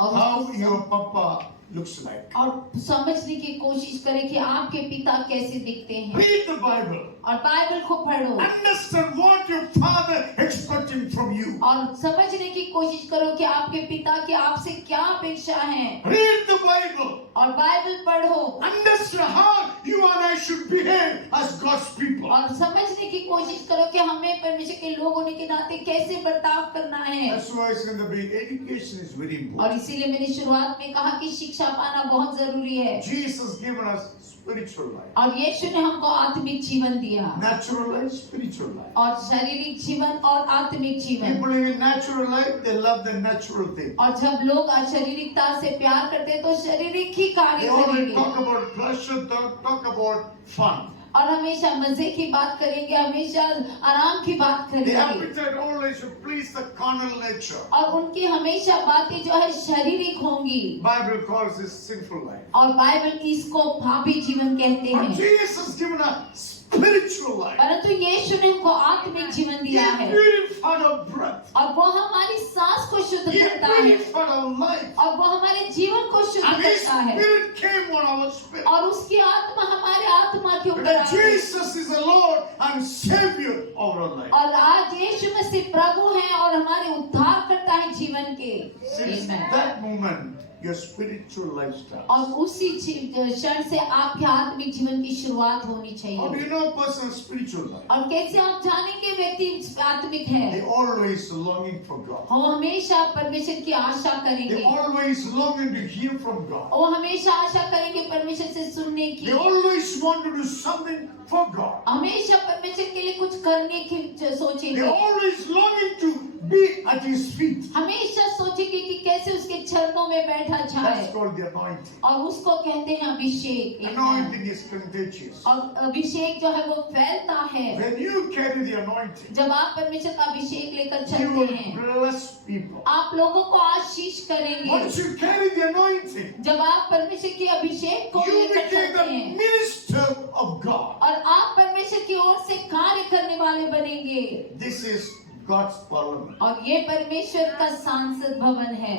और how उसको your papa looks like. और समझने की कोशिश करें कि आपके पिता कैसे दिखते हैं Read the Bible. और बाइबल को पढ़ो Understand what your father expecting from you. और समझने की कोशिश करो कि आपके पिता की आपसे क्या अपेक्षा है Read the Bible. और बाइबल पढ़ो Understand how you and I should behave as God's people. और समझने की कोशिश करो कि हमें परमेश्वर के लोग होने के नाते कैसे बर्ताव करना है। That's why I said in the beginning, education is very important. और इसीलिए मैंने शुरुआत में कहा कि शिक्षा पाना बहुत जरूरी है Jesus given us spiritual life. और यीशु ने हमको आत्मिक जीवन दिया Natural life, spiritual life. और शारीरिक जीवन और आत्मिक जीवन। People live in natural life, they love the natural thing. और जब लोग शारीरिकता से प्यार करते हैं तो शारीरिक ही They कार्य always करेंगे talk about pleasure, talk about fun. और हमेशा मजे की बात करेंगे, हमेशा आराम की बात The करेंगे appetite always to please the carnal nature. और उनकी हमेशा बातें जो है शारीरिक होंगी Bible calls this sinful life. और बाइबल इसको पापी जीवन कहते But हैं। Jesus given us spiritual life. परंतु यीशु ने हमको आत्मिक जीवन He दिया है purified our breath. और वो हमारी सांस को शुद्ध He करता है purified our life. और वो हमारे जीवन को शुद्ध And His करता है Spirit came on our spirit. और उसकी आत्मा हमारे आत्मा के ऊपर Because आई है। Jesus is the Lord and Savior of our life. और आज यीशु मसीह प्रभु हैं और हमारे उद्धार करता है जीवन के। Since Amen. that moment, your spiritual life starts. और उसी क्षण से आपके आत्मिक जीवन की शुरुआत होनी How do चाहिए। you know a person's spiritual life? और कैसे आप जानेंगे व्यक्ति आत्मिक They है? always longing for God. वो हमेशा परमेश्वर की आशा They करेंगे, always longing to hear from God. वो हमेशा आशा करेंगे परमेश्वर से सुनने They की, always want to do something for God. हमेशा परमेश्वर के लिए कुछ करने की They सोचेंगे, always longing to be at His feet. हमेशा सोचेंगे कि कैसे उसके चरणों में बैठा जाए That's called the anointing. और उसको कहते हैं अभिषेक। Anointing is contagious. और अभिषेक जो है वो फैलता है। When you carry the anointing, जब आप परमेश्वर का अभिषेक लेकर you चलते will हैं bless people. आप लोगों को आशीष करेंगे। Once you carry the anointing, जब आप परमेश्वर के अभिषेक को you लेकर became चलते the हैं minister of God. और आप परमेश्वर की ओर से कार्य करने वाले बनेंगे This is God's parliament. और ये परमेश्वर का सांसद भवन है,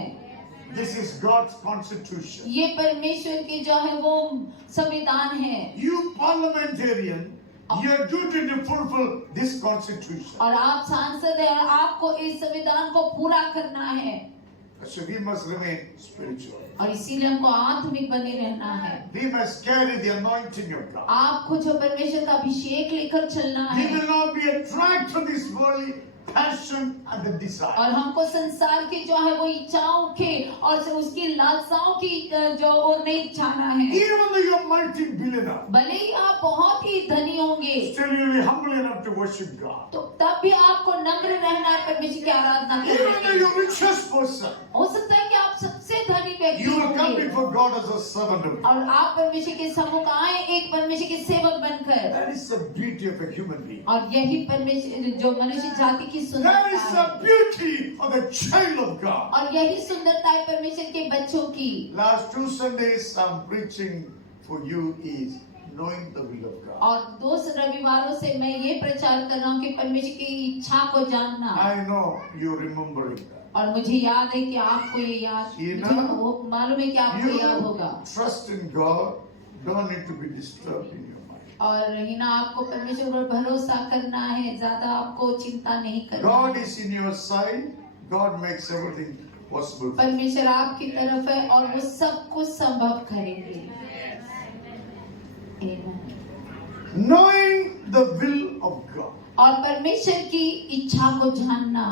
This is God's constitution. ये परमेश्वर के जो है वो संविधान है You parliamentarian, your duty to fulfill this constitution. और आप सांसद हैं और आपको इस संविधान को पूरा करना है So we must remain spiritual. और इसीलिए हमको आत्मिक बने रहना है। We must carry the anointing of God. आपको जो परमेश्वर का अभिषेक लेकर चलना We है will not be attracted to this worldly passion and the desire. और हमको संसार के जो है वो इच्छाओं के और उसकी लालसाओं की जो और नहीं जाना है। Even though you are multi-billionaire, भले ही आप बहुत ही धनी होंगे still you will be humble enough to worship God. तो तब भी आपको नम्र रहना है परमेश्वर की आराधना Even though करने you are richest person, हो सकता है कि आप सबसे धनी व्यक्ति you will come होंगे before God as a servant of God. और आप परमेश्वर के सम्मुख आए एक परमेश्वर के सेवक बनकर That is the beauty of a human being. और यही परमेश्वर जो मनुष्य जाति की That सुंदरता is है the beauty of a child of God. और यही सुंदरता है परमेश्वर के बच्चों की। Last 2 Sundays I'm preaching for you is knowing the will of God. और 2 रविवारों से मैं ये प्रचार कर रहा हूँ कि परमेश्वर की इच्छा को जानना I know you're remembering that. और मुझे याद है कि आपको ये याद ये ना, मुझे वो मालूम है कि आपको याद होगा You trust in God, don't need to be disturbed in your mind. और हिना आपको परमेश्वर पर भरोसा करना है, ज्यादा आपको चिंता नहीं करना God है। is in your side, God makes everything possible. परमेश्वर आपकी तरफ है और वो सब कुछ संभव करेंगे। Amen. Knowing the will of God. और परमेश्वर की इच्छा को जानना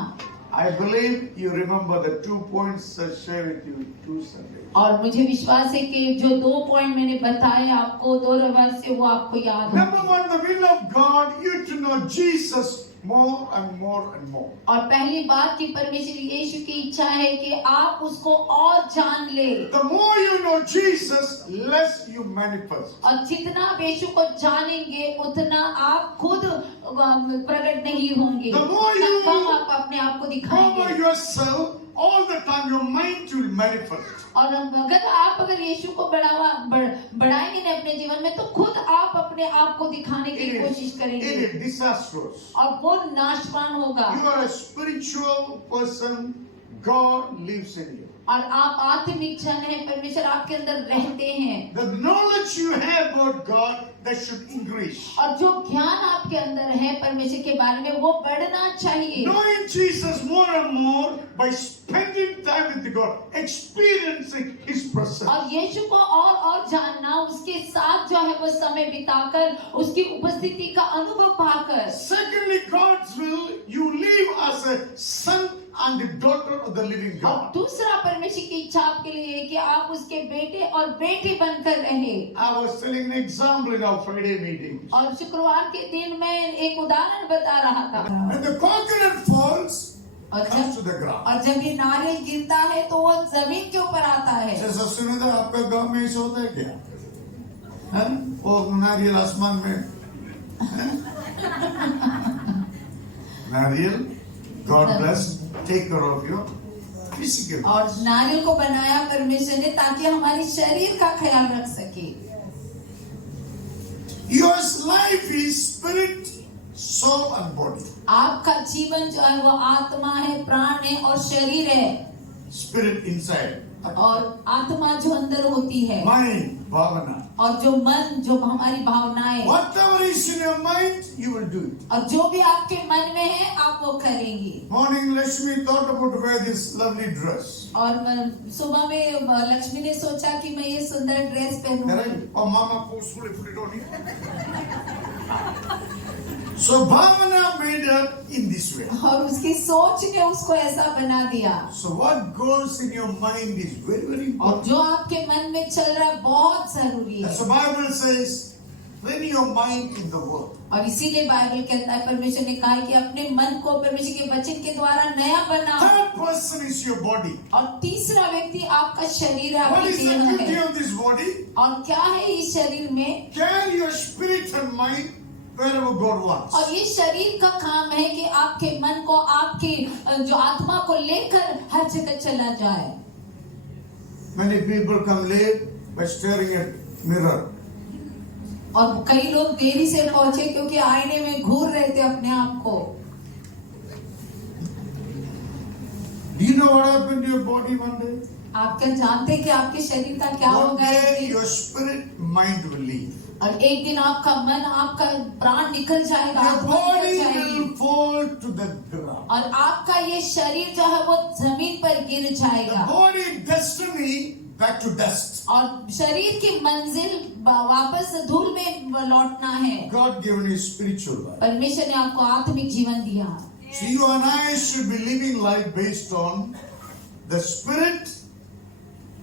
I believe you remember the 2 points I shared with you 2 Sundays. और मुझे विश्वास है कि जो 2 पॉइंट मैंने बताए आपको 2 रविवार से वो आपको याद Number होंगे। 1, the will of God, you to know Jesus more and more and more. और पहली बात कि परमेश्वर यीशु की इच्छा है कि आप उसको और जान ले। The more you know Jesus, less you manifest. और जितना आप यीशु को जानेंगे उतना आप खुद प्रकट नहीं होंगे, The more उतना you कम आप अपने आप को cover दिखाएंगे। yourself, all the time your mind will manifest. और अगर यीशु को बढ़ाएंगे ना अपने जीवन में, तो खुद आप अपने आप को दिखाने की कोशिश It करेंगे is disastrous. और वो नाशवान होगा। You are a spiritual person. God lives in you. और आप आत्मिक जन हैं, परमेश्वर आपके अंदर रहते हैं। The knowledge you have about God, that should increase. और जो ज्ञान आपके अंदर है परमेश्वर के बारे में, वो बढ़ना चाहिए। Knowing Jesus more and more by spending time with God, experiencing His presence. और यीशु को और जानना, उसके साथ जो है वो समय बिताकर, उसकी उपस्थिति का अनुभव पाकर। Secondly, God's will, you live as a son and the daughter of the living और God. दूसरा परमेश्वर की इच्छा आपके लिए है कि आप उसके बेटे और बेटी बनकर रहे। I was telling an example in our Friday meetings. और शुक्रवार के दिन मैं एक उदाहरण बता रहा था। When the coconut falls, और comes to the ground. जब ये नारियल गिरता है तो वो जमीन के ऊपर आता है। जैसा सुनिंदा आपका गांव में ऐसा होता है क्या? हैं? वो नारियल आसमान में हैं? नारियल, God bless, take care of your physical. और नारियल को बनाया परमेश्वर ने ताकि हमारी शरीर का ख्याल रख सके। Your life is spirit, soul and body. आपका जीवन जो है वो आत्मा है, प्राण है और शरीर है। Spirit inside. और आत्मा जो अंदर होती है, Mind, भावना. और जो मन, जो हमारी भावनाएं, Whatever is in your mind, you will do it. और जो भी आपके मन में है आप वो करेंगे। Morning, Lakshmi thought about to wear this lovely dress. और सुबह में लक्ष्मी ने सोचा कि मैं ये सुंदर dress पहनूंगी। Correct? Or Mama forcefully put it on you. So Bhavana made her in this way. और उसकी सोच ने उसको ऐसा बना दिया। So what goes in your mind is very, very और important. जो आपके मन में चल रहा है बहुत जरूरी As है। the Bible says, when your mind in the word. और इसीलिए बाइबल कहता है, परमेश्वर ने कहा है कि अपने मन को परमेश्वर के वचन के द्वारा नया बनाओ। Third person is your body. और तीसरा व्यक्ति आपका शरीर है, What आपकी is the देह beauty है। of this body? और क्या है इस शरीर में? Carry your spirit and mind wherever God wants. और ये शरीर का काम है कि आपके मन को, आपके जो आत्मा को लेकर हर जगह चला जाए। Many people come late by staring at mirror. और कई लोग देरी से पहुंचे क्योंकि आईने में घूर रहे थे अपने आप को। Do you know what happened to your body one day? आप क्या जानते हैं कि आपके शरीर का क्या One होगा एक day दिन? your spirit, mind will leave. और एक दिन आपका मन, आपका प्राण निकल जाएगा, Your आत्मा निकल body जाएगी। will fall to the ground. और आपका ये शरीर जो है वो जमीन पर गिर The जाएगा। body destiny back to dust. और शरीर की मंजिल वापस धूल में लौटना है। God given you spiritual life. परमेश्वर ने आपको आत्मिक जीवन दिया। So you and I should be living life based on the spirit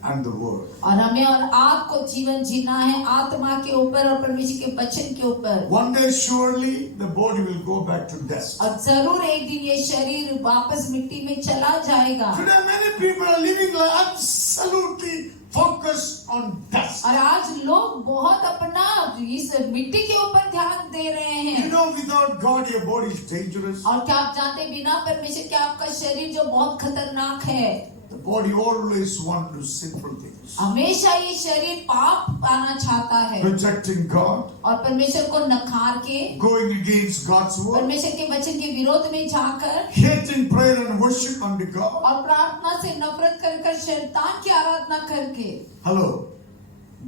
and the word. और हमें और आपको जीवन जीना है आत्मा के ऊपर और परमेश्वर के वचन के ऊपर। One day surely the body will go back to dust. और जरूर एक दिन ये शरीर वापस मिट्टी में चला जाएगा। Today many people are living like absolutely focused on dust. और आज लोग बहुत अपना इस मिट्टी के ऊपर ध्यान दे रहे You हैं। know without God your body is dangerous. और क्या आप जानते हैं, बिना परमेश्वर के आपका शरीर जो बहुत खतरनाक है। The body always wants to do sinful things. हमेशा ये शरीर पाप पाना चाहता है Rejecting God, और परमेश्वर को नकार के, going against God's word, परमेश्वर के वचन के विरोध में जाकर hating prayer and worship unto God. और प्रार्थना से नफरत कर शैतान की आराधना करके। Hello,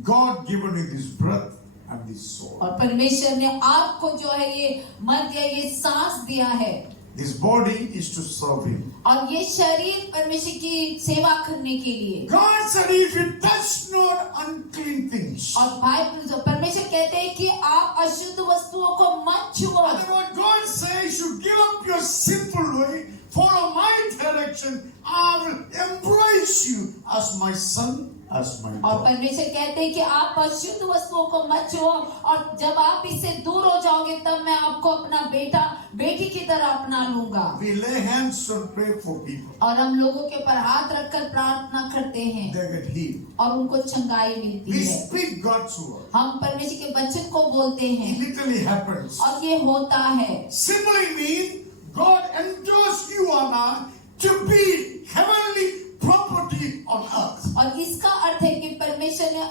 God given you this breath and this soul. और परमेश्वर ने आपको जो है ये मन दिया, ये सांस दिया है। This body is to serve Him. और ये शरीर परमेश्वर की सेवा करने के लिए। God said, if you touch not unclean things. और भाई परमेश्वर कहते हैं कि आप अशुद्ध वस्तुओं को मत छुओ। And what God says, you give up your sinful way, follow my direction, I will embrace abuse you as my son, as my और daughter. परमेश्वर कहते हैं कि आप अशुद्ध वस्तुओं को मत छुओ, और जब आप इससे दूर हो जाओगे तब मैं आपको अपना बेटा बेटी की तरह अपना लूंगा। We lay hands and pray for people. और हम लोगों के ऊपर हाथ रखकर प्रार्थना करते हैं They get healed. और उनको चंगाई मिलती We है। speak God's word. हम परमेश्वर के वचन को बोलते It हैं literally happens. और ये होता है। Simply means God endorsed you or not to be heavenly property on earth. और इसका अर्थ है कि परमेश्वर ने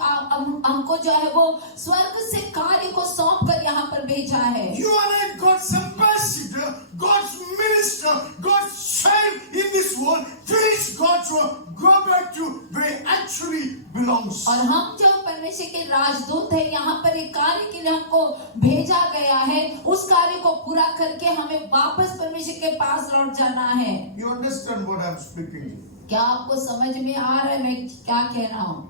हमको जो है वो स्वर्ग से कार्य को सौंप कर यहाँ पर भेजा है। You are not God's ambassador, God's minister, God's child in this world. Finish God's work. Go back to where it actually belongs. और हम जो परमेश्वर के राजदूत हैं, यहाँ पर एक कार्य के लिए हमको भेजा गया है, उस कार्य को पूरा करके हमें वापस परमेश्वर के पास लौट जाना है। You understand what I'm speaking? क्या आपको समझ में आ रहा है मैं क्या कह रहा हूँ?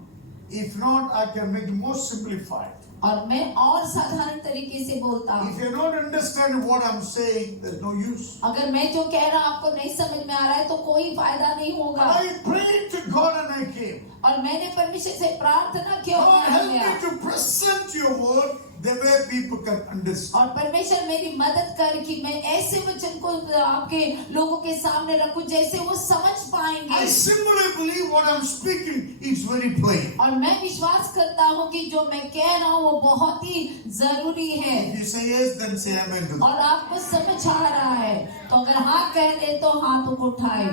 If not, I can make it more simplified. और मैं और साधारण तरीके से बोलता हूँ। If you're not understanding what I'm saying, there's no use. अगर मैं जो कह रहा हूँ आपको नहीं समझ में आ रहा है तो कोई फायदा नहीं होगा। I prayed to God and I came. और मैंने परमेश्वर से प्रार्थना की और God मैं help गया। me to present your word the way people can understand. और परमेश्वर मेरी मदद कर कि मैं ऐसे वचन को आपके लोगों के सामने रखूं जैसे वो समझ I पाएंगे। simply believe what I'm speaking is very plain. और मैं विश्वास करता हूँ कि जो मैं कह रहा हूँ वो बहुत ही जरूरी है। If you say yes, then say amen to that. और आपको समझ आ रहा है तो अगर हाँ कह दे तो हाथों को उठाए।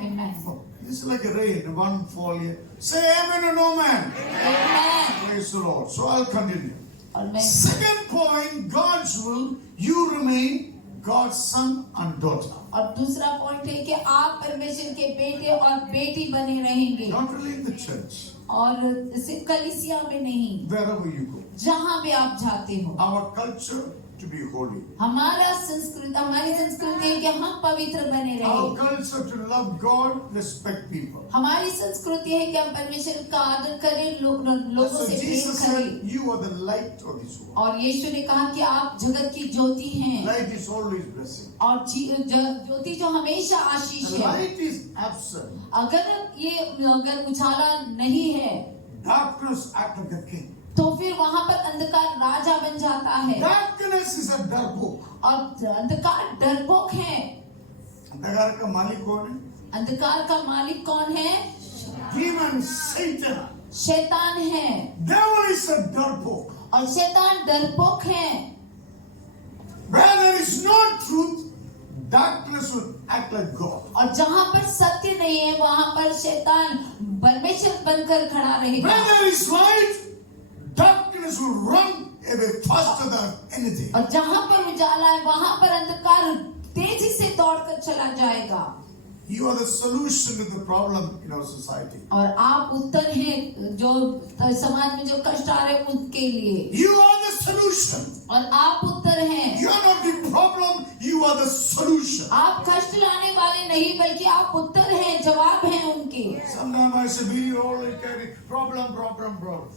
Amen. This is like a rain, one fall here. Say amen or no man. Amen. Praise the Lord. So I'll continue. और मैं Second point, God's will, you remain God's son and daughter. और दूसरा point है कि आप परमेश्वर के बेटे और बेटी बने रहेंगे Not really in the church, और सिर्फ कलीसिया में नहीं, wherever you go. जहाँ भी आप जाते हो। Our culture to be holy. हमारी संस्कृति है कि हम पवित्र बने Our रहे। culture to love God, respect people. हमारी संस्कृति है कि हम परमेश्वर का आदर करें, लोगों So से प्रेम Jesus करें। said, you are the light of this world. और यीशु ने कहा कि आप जगत की ज्योति हैं Light is always blessing. और ज्योति जो हमेशा आशीष And है। light is absent. अगर उजाला नहीं है Darkness act like a king. तो फिर वहां पर अंधकार राजा बन जाता है। Darkness is a डरपोक. और अंधकार डरपोक है। अंधकार का मालिक कौन है? अंधकार का मालिक कौन है? Demon, Satan. शैतान है। Devil is a डरपोक. और शैतान डरपोक है। Where there is no truth, darkness will act like God. और जहाँ पर सत्य नहीं है वहां पर शैतान परमेश्वर बनकर खड़ा रहेगा। Where there is light, darkness will run away faster than anything. और जहाँ पर उजाला है वहां पर अंधकार तेजी से दौड़कर चला जाएगा। You are the solution to the problem in our society. और आप उत्तर हैं जो समाज में जो कष्ट आ रहे हैं उनके लिए। You are the solution. और आप उत्तर हैं। You are not the problem, you are the solution. आप कष्ट लाने वाले नहीं बल्कि आप उत्तर हैं, जवाब हैं उनके। Sometimes I say, we always carry problem.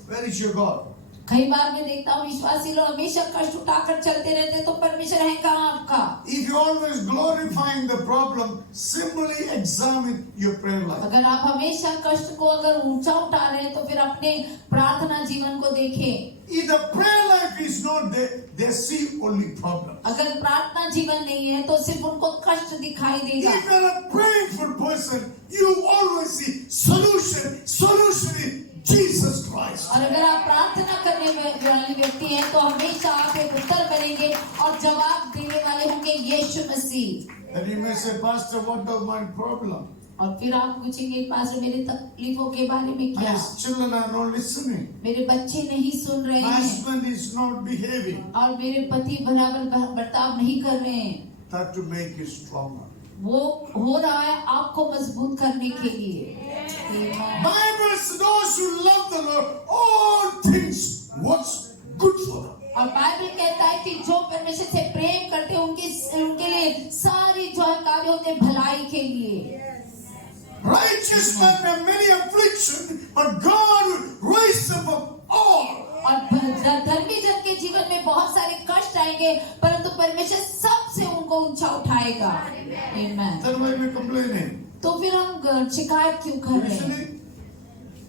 Where is your God? कई बार मैं देखता हूँ विश्वासी लोग हमेशा कष्ट उठाकर चलते रहते, तो परमेश्वर है कहाँ आपका? If you always glorifying the problem, simply examine your prayer life. अगर आप हमेशा कष्ट को अगर ऊंचा उठा रहे हैं तो फिर अपने प्रार्थना जीवन को देखें। If the prayer life is not there, they see only problem. अगर प्रार्थना जीवन नहीं है तो सिर्फ उनको कष्ट दिखाई देगा। If you are a prayerful person, you always see solution is Jesus Christ. और अगर आप प्रार्थना करने वाले व्यक्ति हैं तो हमेशा आप एक उत्तर बनेंगे और जवाब देने वाले होंगे यीशु मसीह। Then you may say, Pastor, what of my problem? और फिर आप पूछेंगे पास्टर मेरे तकलीफों के बारे में क्या? My children are not listening. मेरे बच्चे नहीं सुन रहे My हैं husband is not behaving. और मेरे पति बराबर बर्ताव नहीं कर रहे हैं। That to make you stronger. वो हो रहा है आपको मजबूत करने के लिए। Bible says those who love the Lord, all things what's good for them. और बाइबल कहता है कि जो परमेश्वर से प्रेम करते हैं उनके लिए सारी जो कार्य होते हैं भलाई के लिए। Righteous men have many afflictions, but God will raise them up all. और धर्मी जन के जीवन में बहुत सारे कष्ट आएंगे परंतु परमेश्वर सबसे उनको हमको ऊंचा उठाएगा। Amen. Then why we complaining? तो फिर हम शिकायत क्यों कर रहे हैं? Usually,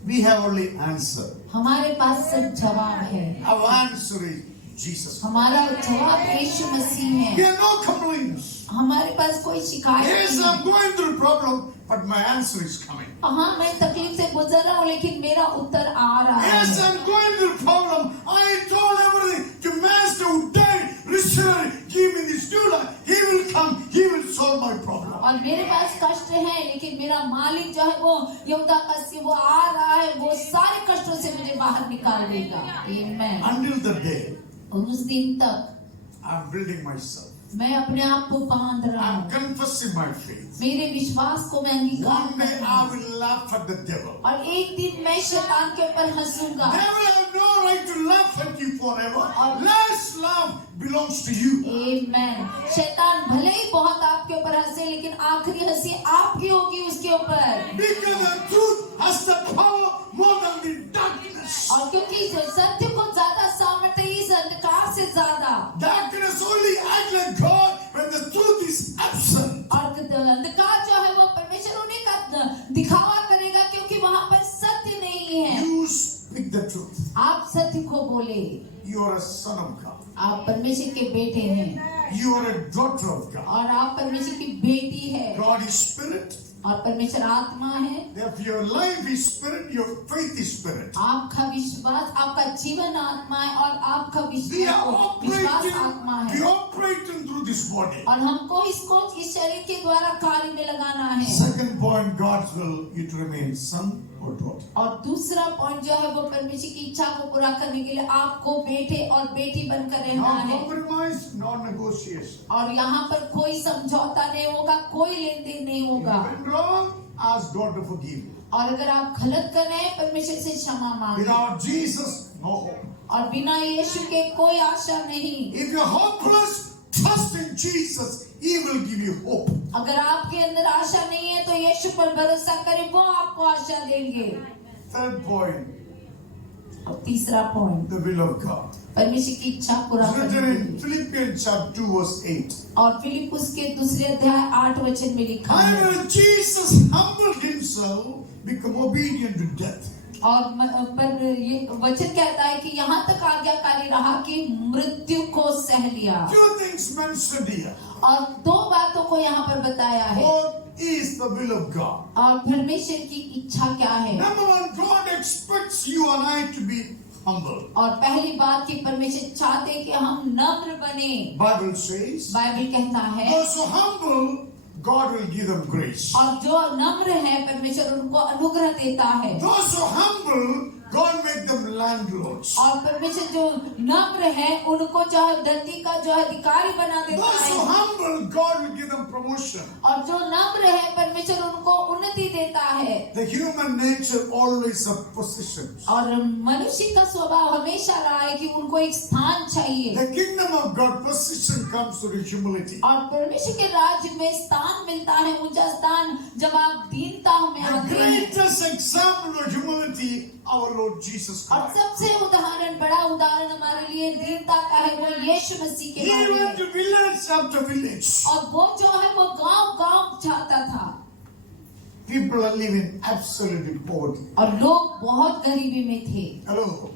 we have only answer. हमारे पास सिर्फ जवाब है। Our answer is Jesus. हमारा जवाब यीशु मसीह We है। have no complaints. हमारे पास कोई शिकायत Yes, नहीं I'm going through problem, but my answer is coming. हाँ, मैं तकलीफ से गुजर रहा हूँ लेकिन मेरा उत्तर आ रहा Yes, है। I'm going through problem. I told everything to Master who died, restored, give me this new life. He will come. He will solve my problem. और मेरे पास कष्ट है लेकिन मेरा मालिक जो है वो यहूदा मसीह वो आ रहा है, वो सारे कष्टों से मुझे बाहर निकाल देगा। Amen. Until the day उस दिन तक I'm building myself. मैं अपने आप को बांध रहा I'm हूँ, confessing my faith. मेरे विश्वास को मैं अंगीकार One day कर रहा I हूँ will laugh at the devil. और एक दिन मैं शैतान के ऊपर हंसूंगा। Devil have no right to laugh at you forever. Last laugh belongs to you. Amen. शैतान भले ही बहुत आपके ऊपर हंसे लेकिन आखिरी हंसी आपकी होगी उसके ऊपर। Because the truth has the power more than the darkness. और क्योंकि जो सत्य को ज्यादा सामर्थ्य इस अंधकार से ज्यादा, Darkness only act like God when the truth is absent. और अंधकार जो है वो परमेश्वर उन्हीं का दिखावा करेगा क्योंकि वहां पर सत्य नहीं है। You speak the truth. आप सत्य को बोले, You are a son of God. आप परमेश्वर के बेटे हैं You are a daughter of God. और आप परमेश्वर की बेटी है God is spirit. और परमेश्वर आत्मा है। Therefore, your life is spirit. Your faith is spirit. आपका विश्वास, आपका जीवन आत्मा है और आपका We are विश्वास आत्मा operating. We है operating through this body. और हमको इसको इस शरीर के द्वारा कार्य में लगाना है। Second point, God's will you to remain son or daughter. और दूसरा पॉइंट जो है वो परमेश्वर की इच्छा को पूरा करने के लिए आपको बेटे और बेटी बनकर रहना No है compromise, no negotiation. और यहाँ पर कोई समझौता नहीं होगा, कोई लेन देन नहीं If होगा। you've been wrong, ask God to forgive you. और अगर आप गलत कर रहे हैं परमेश्वर से क्षमा मांगे Without Jesus, no hope. और बिना यीशु के कोई आशा नहीं। If you're hopeless, trust in Jesus. He will give you hope. अगर आपके अंदर आशा नहीं है तो यीशु पर भरोसा करें, वो आपको आशा देंगे। Third point, और तीसरा point the will of God. परमेश्वर की इच्छा पूरा It's करने written के in लिए। Philippians chapter 2 verse 8. और फिलिप्पुस के दूसरे अध्याय 8 वचन में लिखा है However, Jesus humbled himself, become obedient to death. और पर ये वचन कहता है कि यहाँ तक आज्ञाकारी रहा कि मृत्यु को सह लिया। Two things mentioned here. और दो बातों को यहाँ पर बताया है। What is the will of God? और परमेश्वर की इच्छा क्या है? Number one, God expects you and I to be humble. और पहली बात कि परमेश्वर चाहते हैं कि हम नम्र बने। Bible says, बाइबल कहता है those who humble, God will give them grace. और जो नम्र है परमेश्वर उनको अनुग्रह देता है। Those who humble, God make them landlords. और परमेश्वर जो नम्र है उनको जो है धरती का जो अधिकारी बना देता Those who है। humble, God will give them promotion. और जो नम्र है परमेश्वर उनको उन्नति देता है। The human nature always of positions. और मनुष्य का स्वभाव हमेशा रहा है कि उनको एक स्थान चाहिए। The kingdom of God position comes through humility. और परमेश्वर के राज्य में स्थान मिलता है, ऊंचा स्थान जब आप दीनता में The आते हैं। greatest example of humility, our Lord Jesus और Christ. सबसे बड़ा उदाहरण हमारे लिए दीनता का है, वो यीशु मसीह के He बारे में। went to village after village. और वो जो है वो गांव जाता था People are living absolutely poverty. और लोग बहुत गरीबी में थे। Hello.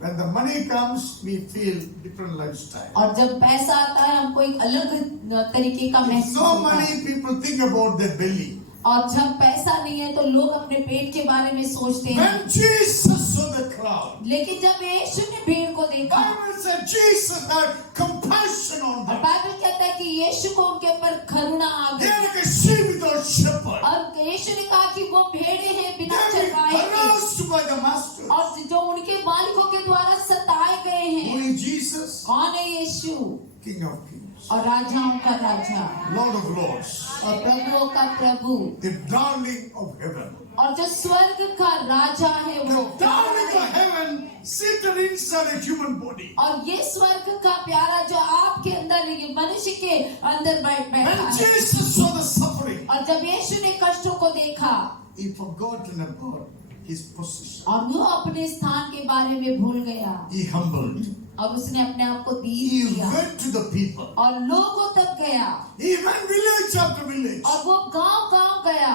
When the money comes, we feel different lifestyle. और जब पैसा आता है हमको एक अलग तरीके का If महसूस no होता है। money, people think about their belly. और जब पैसा नहीं है तो लोग अपने पेट के बारे में सोचते हैं। When Jesus saw the crowd, लेकिन जब यीशु ने भीड़ को देखा Bible said Jesus had compassion on और them. बाइबल कहता है कि यीशु को उनके ऊपर करुणा आ They गई are like a sheep without shepherd. और यीशु ने कहा कि वो भेड़े हैं बिना They are चरवाहे के harassed by the master. और जो उनके मालिकों के द्वारा सताए गए हैं। Who is Jesus? कौन है यीशु? King of kings, और राजाओं का राजा Lord of lords, और प्रभुओं का प्रभु the darling of heaven. और जो स्वर्ग का राजा है The वो darling of heaven seated inside a human body. और ये स्वर्ग का प्यारा जो आपके अंदर ये मनुष्य के अंदर बैठा When है। Jesus saw the suffering, और जब यीशु ने कष्टों को देखा he forgotten about his position. और वो अपने स्थान के बारे में भूल गया He humbled. और उसने अपने आप को दी He दिया went to the people. और लोगों तक गया He went village after village. और वो गांव गांव गया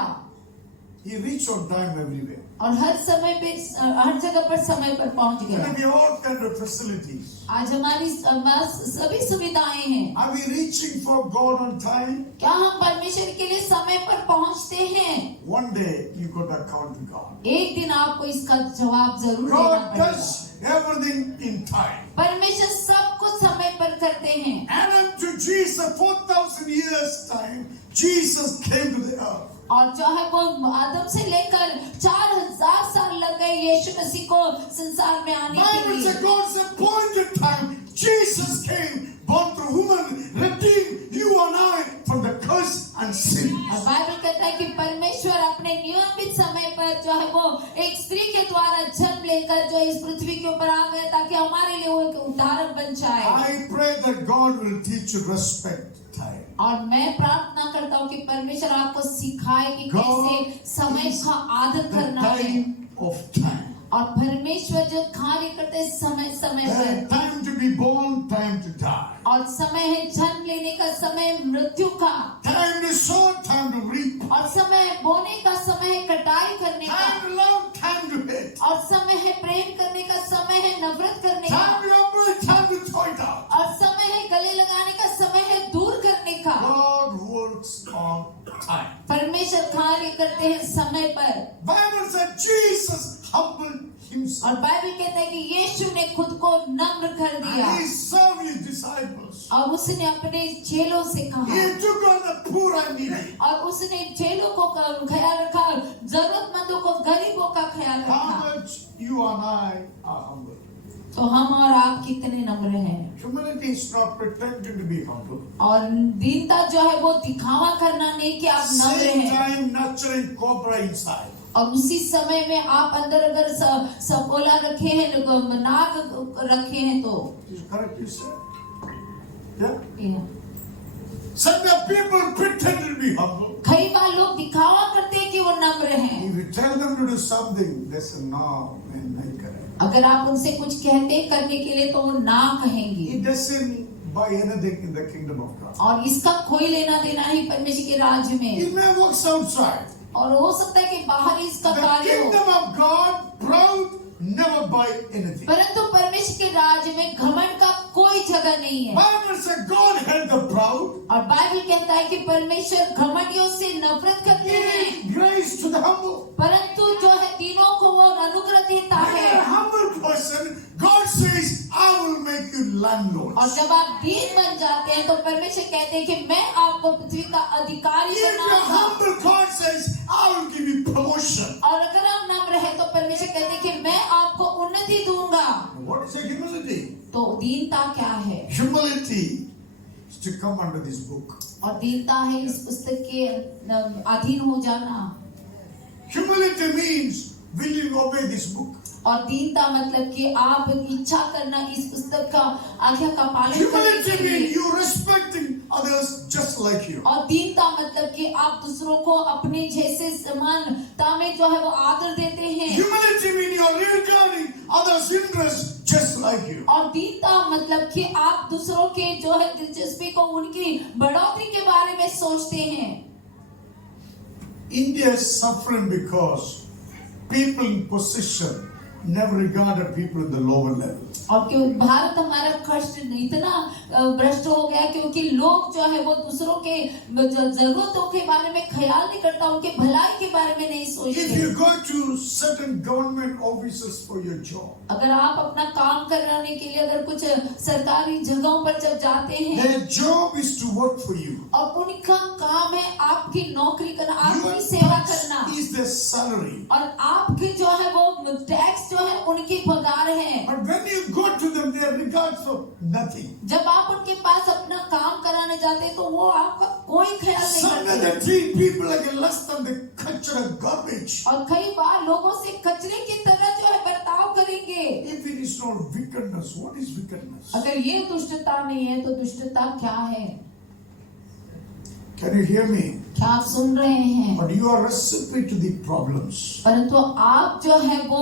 He reached on time everywhere. और हर समय पे हर जगह पर समय पर पहुंच गया। And we have all kind of facilities. आज हमारी सभी सुविधाएं हैं। Are we reaching for God on time? क्या हम परमेश्वर के लिए समय पर पहुंचते हैं? One day you got to account to God. एक दिन आपको इसका जवाब जरूर देना God पड़ेगा। does everything in time. परमेश्वर सब कुछ समय पर करते हैं। And unto Jesus, 4,000 years time, Jesus came to the earth. और जो है वो आदम से लेकर 4000 साल लग गए यीशु मसीह को संसार में आने के Bible लिए। says God's appointed time. Jesus came, born through woman, redeemed you and I from the curse and sin. और बाइबल कहता है कि परमेश्वर अपने नियमित समय पर जो है वो एक स्त्री के द्वारा जन्म लेकर जो इस पृथ्वी के ऊपर आ गए ताकि हमारे लिए वो एक उदाहरण बन जाए। I pray that God will teach you respect time. और मैं प्रार्थना करता हूँ कि परमेश्वर आपको सिखाए कि कैसे समय का आदर The करना है। time of time. और परमेश्वर जो कार्य करते हैं समय समय पर, Time to be born, time to die. और समय है जन्म लेने का, समय मृत्यु का, Time to sow, time to reap. और समय है बोने का, समय है कटाई करने का, Time to love, time to hate. और समय है प्रेम करने का, समय है नफरत करने का, Time to embrace, time to throw it out. और समय है गले लगाने का, समय है दूर करने का। God works on time. परमेश्वर कार्य करते हैं समय पर। Bible said Jesus humbled himself. और बाइबल कहता है कि यीशु ने खुद को नम्र कर दिया And he served his disciples. और उसने अपने चेलों से कहा, He took on the poor and needy. और उसने चेलों को ख्याल रखा, जरूरतमंदों को, गरीबों का ख्याल How रखा। much you and I are humble. तो हम और आप कितने नम्र हैं। Humility is not pretending to be humble. और दीनता जो है वो दिखावा करना नहीं कि आप नम्र Same हैं, time nurturing cobra inside. और उसी समय में आप अंदर अगर सपोला रखे हैं, नाग रखे हैं तो Is it correct you said? Yeah? Some people pretend to be humble. कई बार लोग दिखावा करते हैं कि वो नम्र हैं। If you tell them to do something, they say no, मैं नहीं करें. अगर आप उनसे कुछ कहते हैं करने के लिए तो वो ना कहेंगे। He doesn't buy anything in the kingdom of God. और इसका कोई लेना देना नहीं परमेश्वर के राज्य में। He may works outside. और हो सकता है कि बाहर इसका The कार्य हो, kingdom of God, proud, never buy anything. परंतु परमेश्वर के राज्य में घमंड का कोई जगह नहीं है। Bible says God hate the proud. और बाइबल कहता है कि परमेश्वर घमंडियों से नफरत करते हैं, Give grace to the humble. परंतु जो है तीनों को वो अनुग्रह देता When है। you're a humble person, God says, I will make you landlords. और जब आप दीन बन जाते हैं तो परमेश्वर कहते हैं कि मैं आपको पृथ्वी का अधिकारी If you're बनाऊंगा। humble, God says, I will give you promotion. और अगर आप नम्र हैं तो परमेश्वर कहते हैं कि मैं आपको उन्नति दूंगा। What is a humility? तो दीनता क्या है? Humility is to come under this book. और दीनता है इस पुस्तक के अधीन हो जाना। Humility means will you obey this book? और दीनता मतलब कि आप इच्छा करना इस पुस्तक का आज्ञा का पालन करने Humility के लिए। means you respecting others just like you. और दीनता मतलब कि आप दूसरों को अपने जैसे समानता में जो है वो आदर देते हैं। Humility means you are regarding others' interests just like you. और दीनता मतलब कि आप दूसरों के जो है दिलचस्पी को, उनकी बढ़ोतरी के बारे में सोचते हैं। India is suffering because people in position never regarded people in the lower level. और क्यों भारत हमारा कष्ट इतना भ्रष्ट हो गया क्योंकि लोग जो है वो दूसरों के जरूरतों के बारे में ख्याल नहीं करता, उनके भलाई के बारे में नहीं If सोचते। you go to certain government offices for your job, अगर आप अपना काम कराने के लिए अगर कुछ सरकारी जगहों पर जब जाते हैं, their job is to work for you. और उनका काम है आपकी नौकरी करना, Your आपकी सेवा tax करना, is their salary. और आपके जो है वो टैक्स जो है उनकी पगार है। But when you go to them, they regard for nothing. जब आप उनके पास अपना काम कराने जाते हैं तो वो आपका कोई ख्याल नहीं Sometimes करते। they treat people like a less than the culture of garbage. और कई बार लोगों से कचरे की तरह जो है बर्ताव करेंगे। If it is not wickedness, what is wickedness? अगर ये दुष्टता नहीं है तो दुष्टता क्या है? Can you hear me? क्या आप सुन रहे हैं? But you are recipient to the problems. परंतु आप जो है वो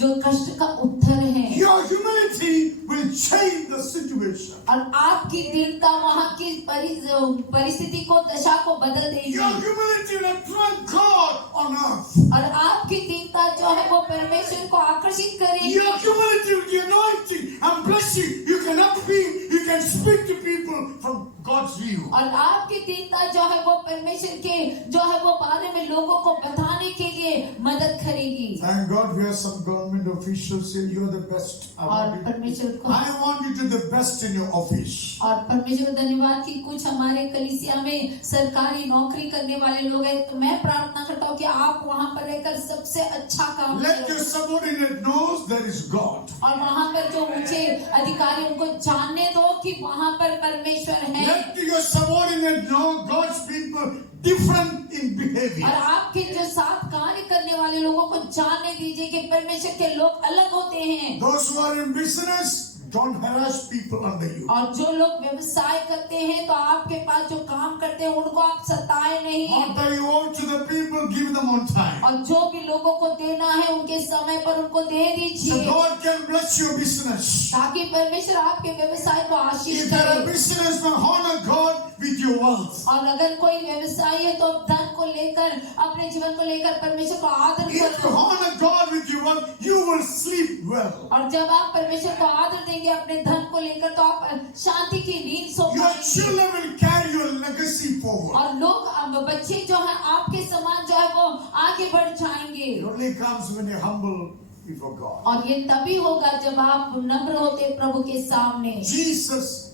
जो कष्ट का उत्तर है, Your humility will change the situation. और आपकी दीनता वहाँ की परिस्थिति को, दशा को बदल देगी। Your humility will attract God on earth. और आपकी दीनता जो है वो परमेश्वर को आकर्षित करेगी। Your humility will be anointing and blessing. You can appeal, you can speak to people from God's view. और आपकी दीनता जो है वो परमेश्वर के जो है वो बारे में लोगों को बताने के लिए मदद करेगी। Thank God we have some government officials here. You are the best. और परमेश्वर को I want you to be the best in your office. और परमेश्वर को धन्यवाद कि कुछ हमारे कलीसिया में सरकारी नौकरी करने वाले लोग हैं, तो मैं प्रार्थना करता हूँ कि आप वहाँ पर रहकर सबसे अच्छा काम Let करें। your subordinate knows there is God. और वहाँ पर जो ऊंचे अधिकारी उनको जानने दो कि वहाँ पर परमेश्वर है। Let your subordinate know God's people different in behavior. और आपके जो साथ कार्य करने वाले लोगों को जानने दीजिए कि परमेश्वर के लोग अलग होते हैं। Those who are in business, don't harass people under you. और जो लोग व्यवसाय करते हैं तो आपके पास जो काम करते हैं उनको आप सताए नहीं। Whatever you owe to the people, give them on time. और जो भी लोगों को देना है उनके समय पर उनको दे So दीजिए, God can bless your business. ताकि परमेश्वर आपके व्यवसाय को आशीष If you're a करे। businessman, honor God with your wealth. और अगर कोई व्यवसाय है तो धन को लेकर, अपने जीवन को लेकर परमेश्वर को आदर If you करो। honor God with your wealth, you will sleep well. और जब आप परमेश्वर को आदर देंगे अपने धन को लेकर तो आप शांति की नींद सो Your पाएंगे। children will carry your legacy forward. और लोग अब बच्चे जो हैं आपके समान जो है वो आगे बढ़ जाएंगे। It only comes when you're humble before God. और ये तभी होगा जब आप नम्र होते प्रभु के सामने। Jesus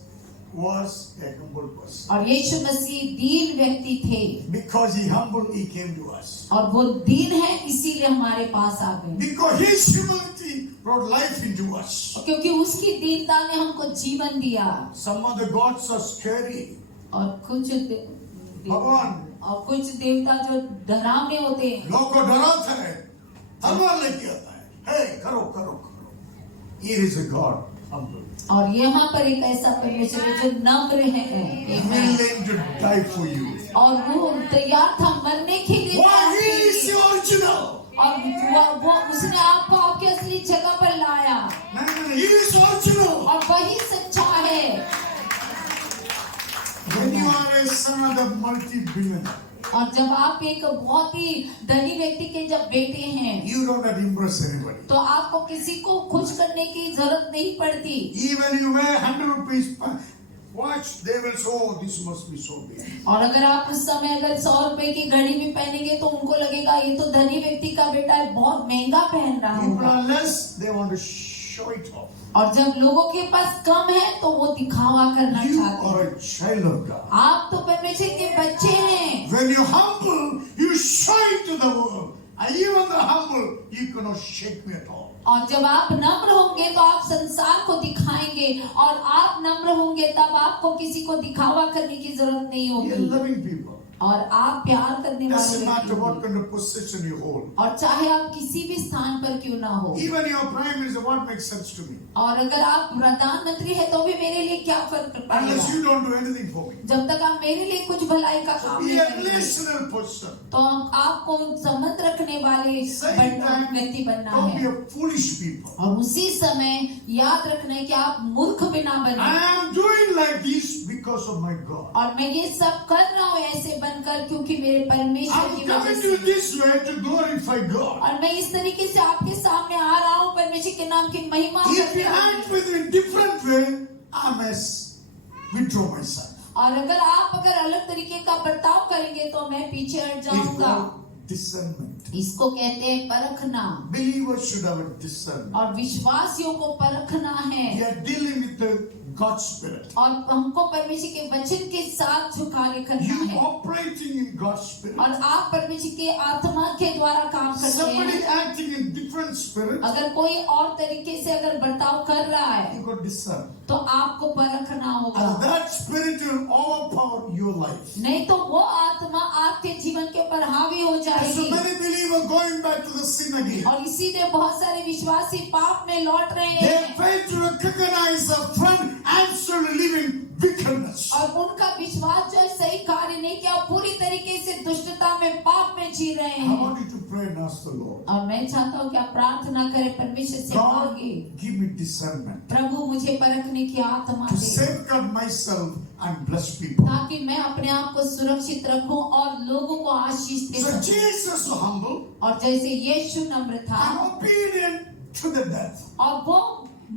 was a humble person. और यीशु मसीह दीन व्यक्ति थे, Because he humbled, he came to us. और वो दीन है इसीलिए हमारे पास आ गए। Because his humility brought life into us. क्योंकि उसकी दीनता ने हमको जीवन दिया। Some of the gods are scary. और कुछ भगवान और कुछ देवता जो डरावने होते हैं, लोगों को डराता है, तलवार लेके आता है, हे करो करो करो। Here is a God humble. और यहाँ पर एक ऐसा परमेश्वर है जो नम्र है। He willing to die for you. और वो तैयार था मरने के लिए। Why? He is the original. और वो उसने आपको आपके असली जगह पर लाया। No, he is original. और वही सच्चा है। When you are a son of the multi-billionaire, और जब आप एक बहुत ही धनी व्यक्ति के जब बेटे हैं, you don't have to impress anybody. तो आपको किसी को खुश करने की जरूरत नहीं पड़ती। Even you wear 100 rupees watch, they will say, oh, this must be so big. और अगर आप उस समय अगर 100 रुपए की घड़ी भी पहनेंगे तो उनको लगेगा ये तो धनी व्यक्ति का बेटा है, बहुत महंगा पहन रहा People होगा। are less, they want to show it off. और जब लोगों के पास कम है तो वो दिखावा करना You चाहते हैं। are a child of God. आप तो परमेश्वर के बच्चे हैं। When you humble, you show it to the world. And even the humble, you cannot shake me at all. और जब आप नम्र होंगे तो आप संसार को दिखाएंगे, और आप नम्र होंगे तब आपको किसी को दिखावा करने की जरूरत नहीं You are होगी। loving people. और आप प्यार करने वाले Doesn't व्यक्ति matter what होंगे। kind of position you hold. और चाहे आप किसी भी स्थान पर क्यों ना हो, Even your prime minister, what makes sense to me? और अगर आप प्रधानमंत्री है तो भी मेरे लिए क्या फर्क पड़ेगा, Unless you don't do anything for me. जब तक आप मेरे लिए कुछ भलाई का काम Be नहीं a करेंगे। relational person. तो आपको संबंध रखने वाले Same time, व्यक्ति बनना don't be है। a foolish people. और उसी समय याद रखना है कि आप मूर्ख भी ना बने। I am doing like this because of my God. और मैं ये सब कर रहा हूँ ऐसे बनकर क्योंकि मेरे परमेश्वर I'm की coming वजह to से। this way to glorify God. और मैं इस तरीके से आपके सामने आ रहा हूँ परमेश्वर के नाम की महिमा If करने you के लिए। act with me in different way, I must withdraw myself. और अगर अलग तरीके का बर्ताव करेंगे तो मैं पीछे हट It's जाऊंगा। called discernment. इसको कहते हैं परखना। Believers should have a discernment. और विश्वासियों को परखना है। We are dealing with the God's Spirit. और हमको परमेश्वर के वचन के साथ झुकाने करना You है। operating in God's Spirit. और आप परमेश्वर के आत्मा के द्वारा काम करते Somebody हैं। acting in different spirit, अगर कोई और तरीके से अगर बर्ताव कर रहा है you got discern. तो आपको परखना होगा। And that spirit will overpower your life. नहीं तो वो आत्मा आपके जीवन के ऊपर हावी हो And so जाएगी। many believers going back to the sin again. और इसीलिए बहुत सारे विश्वासी पाप में लौट रहे They हैं। fail to recognize a friend actually living wickedness. और उनका विश्वास जो है सही कार्य नहीं किया, पूरी तरीके से दुष्टता में, पाप में जी रहे I हैं। want you to pray and ask the Lord. और मैं चाहता हूँ कि आप प्रार्थना करें, परमेश्वर से God, मांगे, give me discernment प्रभु मुझे परखने की आत्मा to they, safeguard myself and bless people. ताकि मैं अपने आप को सुरक्षित रखूं और लोगों को आशीष दे So सकूं। Jesus was humble और जैसे यीशु नम्र था and obedient to the death. और वो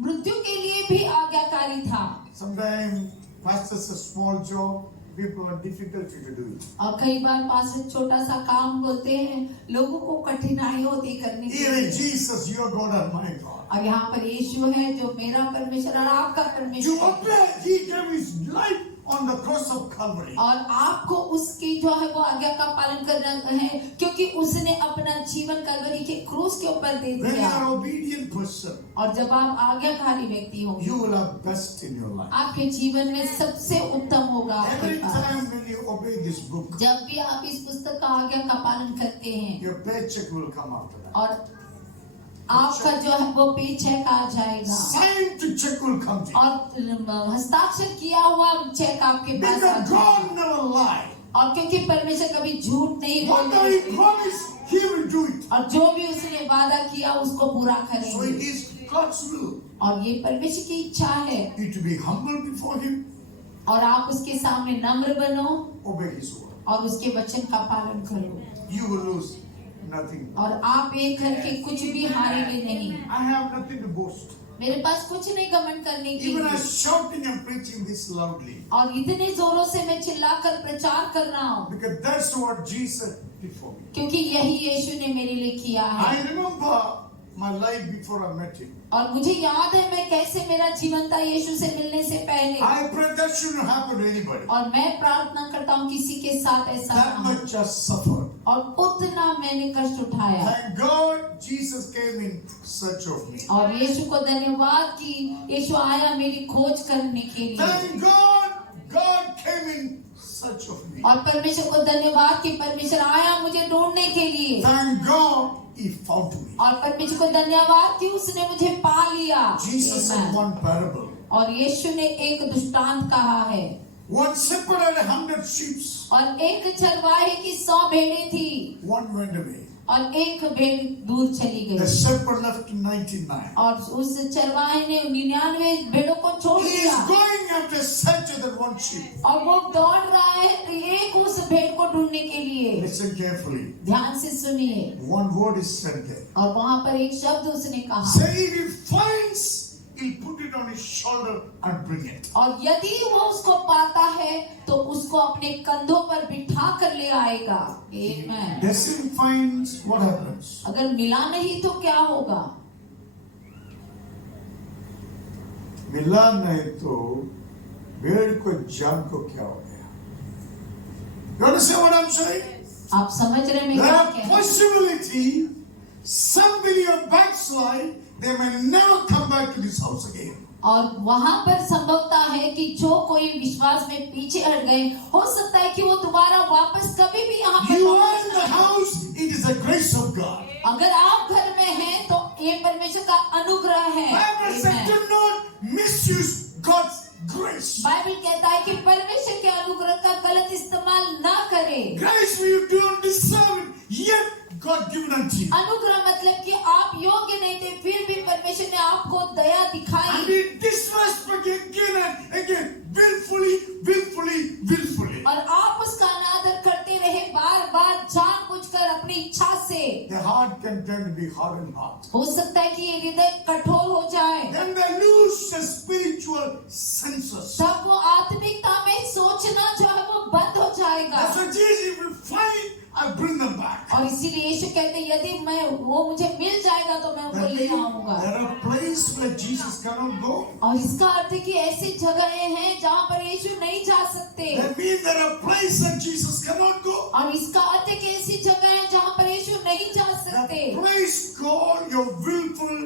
मृत्यु के लिए भी आज्ञाकारी था। Sometimes pastors a small job, people are difficulty to do it. और कई बार पास छोटा सा काम बोलते हैं, लोगों को कठिनाई होती करने के Here लिए। is Jesus, your God and my God. और यहाँ पर यीशु है जो मेरा परमेश्वर और आपका To परमेश्वर है। obey, He gave His life on the cross of Calvary. और आपको उसकी जो है वो आज्ञा का पालन करना है, क्योंकि उसने अपना जीवन कलवरी के क्रूस के ऊपर दे When you दिया। are an obedient person, और जब आप आज्ञाकारी व्यक्ति होंगे, you will have best in your life. आपके जीवन में सबसे उत्तम होगा आपके Every pass. time when you obey this book, जब भी आप इस पुस्तक का आज्ञा का पालन करते हैं, your paycheck will come after that. और आपका जो है वो पेचेक आ जाएगा, Signed check will come to you. और हस्ताक्षर किया हुआ चेक आपके पास आ Because जाएगा। God never lied. और क्योंकि परमेश्वर कभी झूठ नहीं Whatever He बोलते, promised, He will do it. और जो भी उसने वादा किया उसको पूरा So it करेंगे। is God's will. और ये परमेश्वर की इच्छा है, You to be humble before Him, और आप उसके सामने नम्र बनो obey His word. और उसके वचन का पालन करो, You will lose nothing. और आप एक करके कुछ भी हारेंगे नहीं। I have nothing to boast. मेरे पास कुछ नहीं घमंड करने के Even I लिए, am shouting and preaching this loudly. और इतने जोरों से मैं चिल्लाकर प्रचार कर रहा हूँ, Because that's what Jesus did for me. क्योंकि यही यीशु ने मेरे लिए किया है। I remember my life before I met Him. और मुझे याद है मैं कैसे मेरा जीवन था यीशु से मिलने से पहले। I pray that shouldn't happen to anybody. और मैं प्रार्थना करता हूँ किसी के साथ ऐसा That ना हो, much just suffered. और उतना मैंने कष्ट उठाया। Thank God Jesus came in search of me. और यीशु को धन्यवाद कि यीशु आया मेरी खोज करने के लिए। Thank God God came in search of me. और परमेश्वर को धन्यवाद कि परमेश्वर आया मुझे ढूंढने के लिए। Thank God He found me. और परमेश्वर को धन्यवाद कि उसने मुझे पा लिया। Jesus said Amen. one parable. और यीशु ने एक दृष्टांत कहा है, One shepherd had 100 sheep. और एक चरवाहे की 100 भेड़ें थी, One went away. और एक भेड़ दूर चली The गई, shepherd left 99. और उस चरवाहे ने 99 भेड़ों को छोड़ He is दिया, going after search of that one sheep. और वो दौड़ रहा है एक उस भेड़ को ढूंढने के लिए। Listen carefully. ध्यान से सुनिए, One word is said there. और वहां पर एक शब्द उसने कहा, Say if he finds, he'll put it on his shoulder and bring it. और यदि वो उसको पाता है तो उसको अपने कंधों पर बिठा कर ले आएगा। आमेन। Doesn't find, what happens? अगर मिला नहीं तो क्या होगा? मिला नहीं तो भेड़ को जान को क्या हो गया? You understand what I'm saying? आप समझ रहे मैं There क्या are कह रहा हूं? possibility some believer backslide, they may never come back to this house again. और वहां पर संभवता है कि जो कोई विश्वास में पीछे हट गए, हो सकता है कि वो दोबारा वापस कभी भी यहाँ पर You वापस are in the house, it is the grace of God. अगर आप घर में हैं तो ये परमेश्वर का अनुग्रह है। Bible says Amen. do not misuse God's grace. Bible कहता है कि परमेश्वर के अनुग्रह का गलत इस्तेमाल ना करें। Grace when you don't deserve it, yet God given unto you. अनुग्रह मतलब कि आप योग्य नहीं थे, फिर भी परमेश्वर ने आपको दया And दिखाई, we disrespect again and again, willfully. और आप उसका अनादर करते रहे बार बार जानबूझकर अपनी इच्छा से। The heart can turn to be hardened heart. हो सकता है कि ये हृदय कठोर हो जाए, Then they lose the spiritual senses. तब वो आत्मिकता में सोचना जो है वो बंद हो जाएगा। That's what Jesus will find, I bring them back. और इसीलिए यीशु कहते हैं यदि मैं वो मुझे मिल जाएगा तो मैं उनको That ले means आऊंगा। there are places where Jesus cannot go. और इसका अर्थ है कि ऐसी जगहें हैं जहाँ पर यीशु नहीं जा सकते। That means there are places that Jesus cannot go. और इसका अर्थ है कि ऐसी जगह है जहाँ पर यीशु नहीं जा That सकते। place called your willful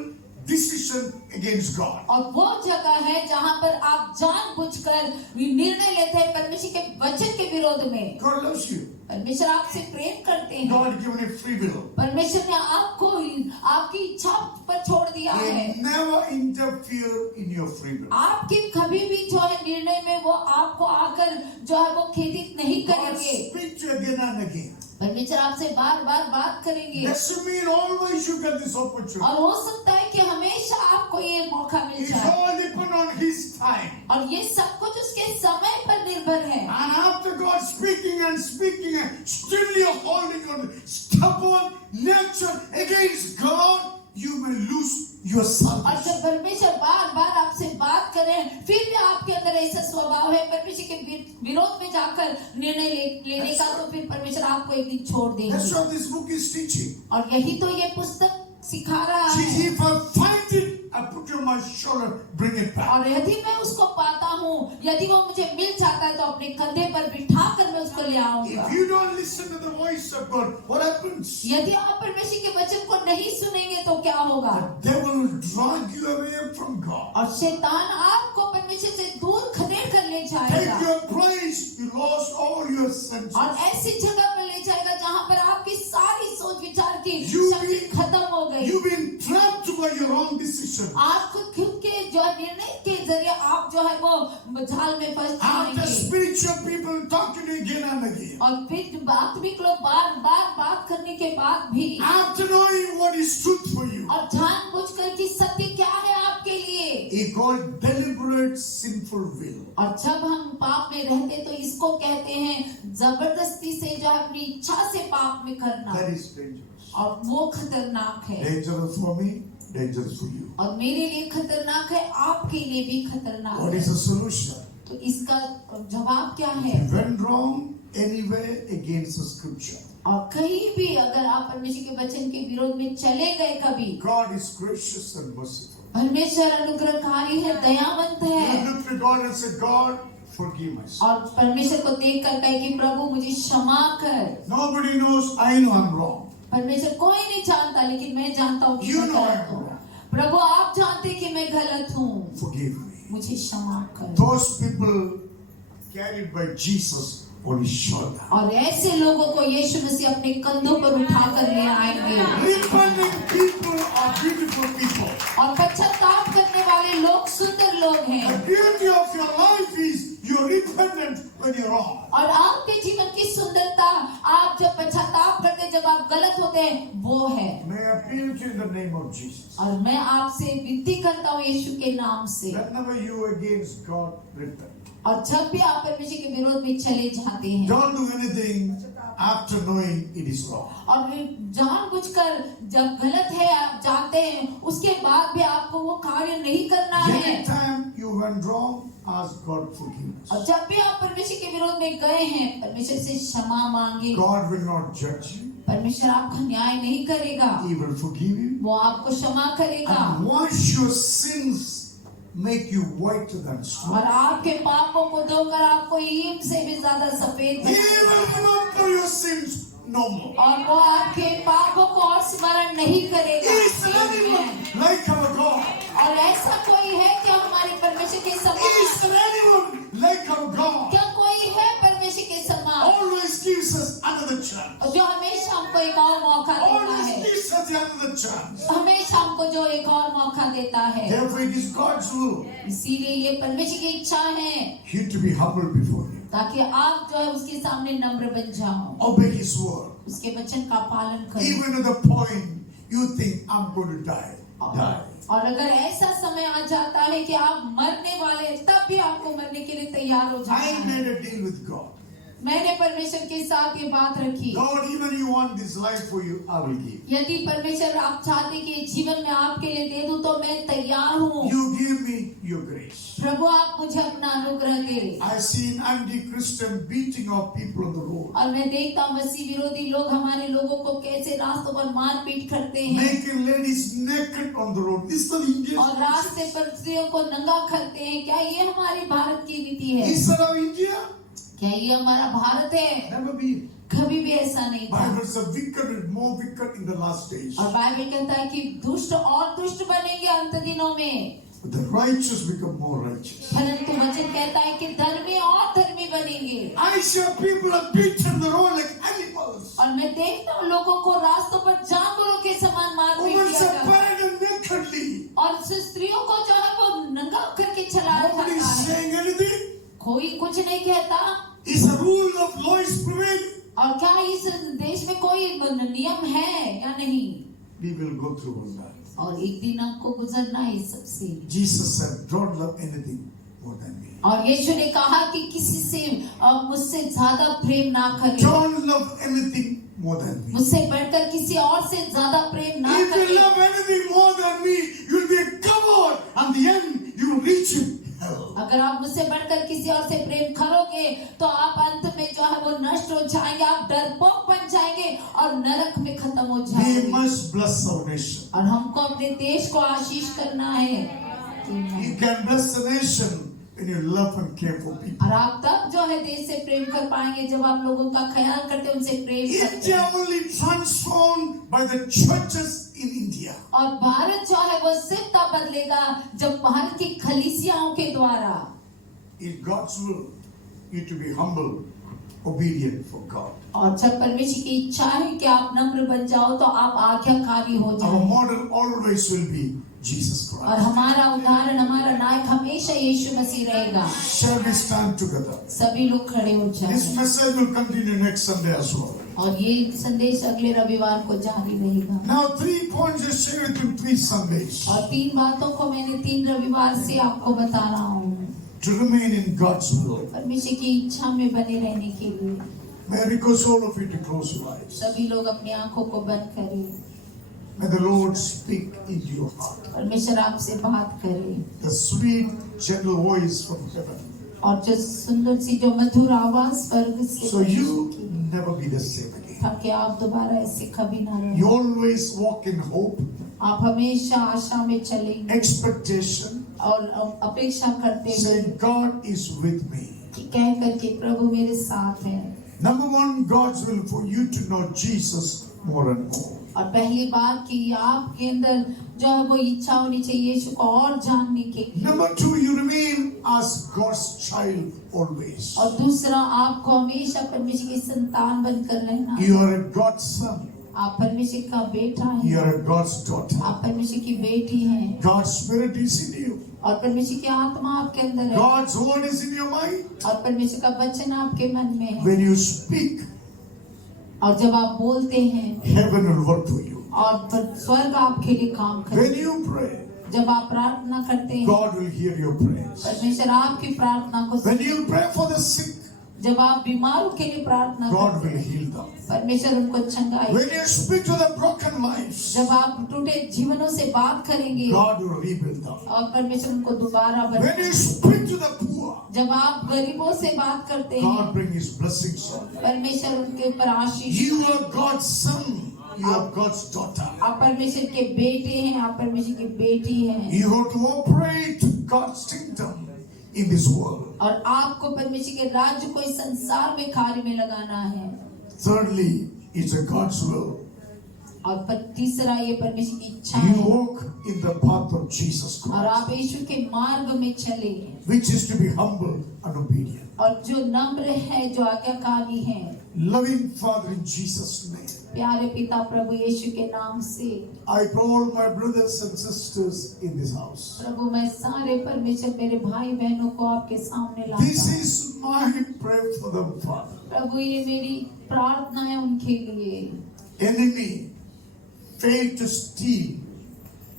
decision against God. और वो जगह है जहाँ पर आप जानबूझकर निर्णय लेते हैं परमेश्वर के वचन के विरोध में। God loves you. परमेश्वर आपसे प्रेम करते हैं। God given you free will. परमेश्वर ने आपको आपकी इच्छा पर छोड़ दिया He है। never interfere in your freedom. आपके कभी भी जो है निर्णय में वो आपको आकर जो है वो खेदित नहीं God करेंगे। speak to you again and again. परमेश्वर आपसे बार बार बात करेंगे Doesn't mean always you get this opportunity. और हो सकता है कि हमेशा आपको ये मौका मिल It's जाए all depend on His time. और ये सब कुछ उसके समय पर निर्भर है। And after God speaking and speaking, and still you're holding on stubborn nature against God, you may lose your और salvation. जब परमेश्वर बार बार आपसे बात करें फिर भी आपके अंदर ऐसा स्वभाव है परमेश्वर के विरोध में जाकर निर्णय लेने का, तो फिर परमेश्वर आपको एक दिन छोड़ That's देंगे। what this book is teaching. और यही तो ये पुस्तक सिखा रहा See, है। if I find it, I put it on my shoulder, bring it back. और यदि मैं उसको पाता हूँ, यदि वो मुझे मिल जाता है तो अपने कंधे पर बिठा कर मैं उसको ले आऊंगा। If you don't listen to the voice of God, what happens? यदि आप परमेश्वर के वचन को नहीं सुनेंगे तो क्या होगा? The devil will drag you away from God. और शैतान आपको परमेश्वर से दूर खदेड़ कर ले Take जाएगा your place. You lost all your senses. और ऐसी जगह पर ले जाएगा जहाँ पर आपकी सारी सोच विचार की You शक्ति be- खत्म हो गई। You've been trapped by your own decision. आप खुद के जो निर्णय के जरिए आप जो है वो जाल में फंस After जाएंगे। spiritual people talk to you again and again. और फिर आत्मिक लोग बार बार बात करने के बाद भी After knowing what is truth for you. और जानबूझकर कि सत्य क्या है आपके लिए। He called deliberate sinful will. और जब हम पाप में रहते तो इसको कहते हैं जबरदस्ती से जो है अपनी इच्छा से पाप में करना, That is dangerous. और वो खतरनाक है। Dangerous for me, dangerous for you. और मेरे लिए खतरनाक है, आपके लिए भी खतरनाक What है। is the solution? तो इसका जवाब क्या है? If you went wrong anywhere against the scripture, और कहीं भी अगर आप परमेश्वर के वचन के विरोध में चले गए कभी, God is gracious and merciful. परमेश्वर अनुग्रहकारी है, दयावंत You है। look to God and say, God, forgive my sin. और परमेश्वर को देख कर कहे कि प्रभु मुझे क्षमा कर। Nobody knows, I know I'm wrong. परमेश्वर कोई नहीं जानता लेकिन मैं जानता हूँ कि You मैं know गलत I'm हूँ। wrong. प्रभु आप जानते कि मैं गलत हूँ, Forgive me. मुझे क्षमा कर। Those people carried by Jesus on his shoulder. और ऐसे लोगों को यीशु मसीह अपने कंधों पर उठा कर ले आएंगे। Repenting people are beautiful people. और पश्चाताप करने वाले लोग सुंदर लोग The हैं। beauty of your life is you're repentant when you're wrong. और आपके जीवन की सुंदरता आप जब पश्चाताप करते हैं, जब आप गलत होते हैं, वो है। May I appeal to you in the name of Jesus. और मैं आपसे विनती करता हूँ यीशु के नाम से, Whenever you against God, repent. और जब भी आप परमेश्वर के विरोध में चले जाते हैं Don't do anything after knowing it is wrong. और जानबूझकर जब गलत है आप जानते हैं, उसके बाद भी आपको वो कार्य नहीं करना है। Anytime you went wrong, ask God forgiveness. और जब भी आप परमेश्वर के विरोध में गए हैं, परमेश्वर से क्षमा मांगे। God will not judge you. परमेश्वर आपका न्याय नहीं करेगा, He will forgive you. वो आपको क्षमा करेगा। And wash your sins, make you whiter than snow. और आपके पापों को धोकर आपको हिम से भी ज्यादा सफेद He कर will देगा। remember your sins no more. और वो आपके पापों को और स्मरण नहीं करेगा। Is anyone like our God? और ऐसा कोई है क्या हमारे परमेश्वर के Is समान? anyone like our God? क्या कोई है परमेश्वर के समान Always gives us another chance. जो हमेशा हमको एक और मौका देता Always है? gives us another chance. हमेशा हमको जो एक और मौका देता है। Therefore, it is God's will इसीलिए ये परमेश्वर की इच्छा है you to be humble before Him. ताकि आप जो है उसके सामने नम्र बन जाओ, Obey His word. उसके वचन का पालन करो। Even to the point you think I'm going to die. Die. और अगर ऐसा समय आ जाता है कि आप मरने वाले, तब भी आपको मरने के लिए तैयार हो जाना I है। made a deal with God. मैंने परमेश्वर के साथ ये बात रखी, Lord, even you want this life for you, I will give. यदि परमेश्वर आप चाहते कि जीवन में आपके लिए दे दूं तो मैं तैयार हूँ। You give me your grace. प्रभु आप मुझे अपना अनुग्रह दे। I've seen anti-Christian beating of people on the road, और मैं देखता हूँ मसीह विरोधी लोग हमारे लोगों को कैसे रास्तों पर मारपीट करते हैं making ladies naked on the road. This is the Indian. और रास्ते पर स्त्रियों को नंगा करते हैं। क्या ये हमारी भारत की रीति है? Is that our India? क्या ये हमारा भारत है? Never been. कभी भी ऐसा नहीं था। Bible says wicked is more wicked in the last days. और बाइबल कहता है कि दुष्ट और दुष्ट बनेंगे अंत दिनों में, But the righteous become more righteous. परंतु वचन कहता है कि धर्मी और धर्मी बनेंगे। I saw people are beaten the road like animals. और मैं देखता हूँ लोगों को रास्तों पर जानवरों के समान मारपीट Women किया are जाता है paraded nakedly. और स्त्रियों को जो है वो नंगा करके चलाया Nobody जाता is है, saying anything. कोई कुछ नहीं कहता। Is the rule of law is prevailing? और क्या इस देश में कोई नियम है या नहीं? We will go through all that. और एक दिन आपको गुजरना है इस सबसे। Jesus said, "Don't love anything more than me. और यीशु ने कहा कि किसी से मुझसे ज्यादा प्रेम ना करें, Don't love anything more than me. मुझसे बढ़कर किसी और से ज्यादा प्रेम ना If you करें। love anything more than me, you'll be covered. And the end, you will reach him." Hell. अगर आप मुझसे बढ़कर किसी और से प्रेम करोगे तो आप अंत में जो है वो नष्ट हो जाएंगे, आप डरपोक बन जाएंगे और नरक में खत्म हो We जाएंगे। must bless our nation. और हमको अपने देश को आशीष करना है। You can bless the nation when you love and care for people. और आप तब जो है देश से प्रेम कर पाएंगे जब आप लोगों का ख्याल करते, उनसे प्रेम करते। India only transformed by the churches in India. और भारत जो है वो सिर्फ तब बदलेगा जब भारत की कलीसियाओं के द्वारा। If God's will, you to be humble, obedient for God. और जब परमेश्वर की इच्छा है कि आप नम्र बन जाओ तो आप आज्ञाकारी हो Our जाओ। model always will be Jesus और Christ. हमारा उदाहरण, हमारा नायक हमेशा यीशु मसीह रहेगा। Shall we stand together? सभी लोग खड़े हो This जाएं। message will continue next Sunday as well. और ये संदेश अगले रविवार को जारी रहेगा। Now 3 points I share with you 3 Sundays. और 3 बातों को मैंने 3 रविवार से आपको बता रहा हूँ, To remain in God's will. परमेश्वर की इच्छा में बने रहने के लिए। May I request all of you to close your eyes. सभी लोग अपनी आंखों को बंद करें। May the Lord speak into your heart. परमेश्वर आपसे बात करे The sweet, gentle voice from heaven. और जो सुंदर सी जो मधुर आवाज स्वर्ग से So you never be the same again. ताकि आप दोबारा ऐसे कभी ना रहो। You always walk in hope, आप हमेशा आशा में चलेंगे expectation, और अपेक्षा करते हैं saying, God is with me. कि कह करके प्रभु मेरे साथ है। Number 1, God's will for you to know Jesus more and more. और पहली बात कि आपके अंदर जो है वो इच्छा होनी चाहिए यीशु को और जानने के लिए। Number 2, you remain as God's child always. और दूसरा, आपको हमेशा परमेश्वर की संतान बनकर रहना है। You are a God's son. आप परमेश्वर का बेटा You हैं, are a God's daughter. आप परमेश्वर की बेटी हैं God's spirit is in you. और परमेश्वर की आत्मा आपके अंदर है God's word is in your mind. और परमेश्वर का वचन आपके मन में है। When you speak, और जब आप बोलते हैं heaven will work for you. और स्वर्ग आपके लिए काम When करे। you pray, जब आप प्रार्थना करते हैं God will hear your prayers. परमेश्वर आपकी प्रार्थना को When you pray for the sick, जब आप बीमारों के लिए प्रार्थना God करते will हैं heal them. परमेश्वर उनको चंगाई। When you speak to the broken lives, जब आप टूटे जीवनों से बात करेंगे God will rebuild them. और परमेश्वर उनको दोबारा When you बनाए। speak to the poor, जब आप गरीबों से बात करते हैं God bring His blessings on you. परमेश्वर उनके ऊपर आशीष। You are God's son. You are God's daughter. आप परमेश्वर के बेटे हैं, आप परमेश्वर की बेटी हैं You have to operate God's kingdom in this world. और आपको परमेश्वर के राज्य को इस संसार में कार्य में लगाना है। Thirdly, it's a God's will. और तीसरा, ये परमेश्वर की इच्छा You है walk in the path of Jesus और Christ, आप यीशु के मार्ग में चले which is to be humble and obedient. और जो नम्र है, जो आज्ञाकारी है। Loving Father, in Jesus' name, प्यारे पिता प्रभु यीशु के नाम से I pray all my brothers and sisters in this house. प्रभु मैं सारे परमेश्वर मेरे भाई बहनों को आपके सामने लाता This हूँ। is my prayer for them, Father. प्रभु ये मेरी प्रार्थना है उनके लिए। Enemy fail to steal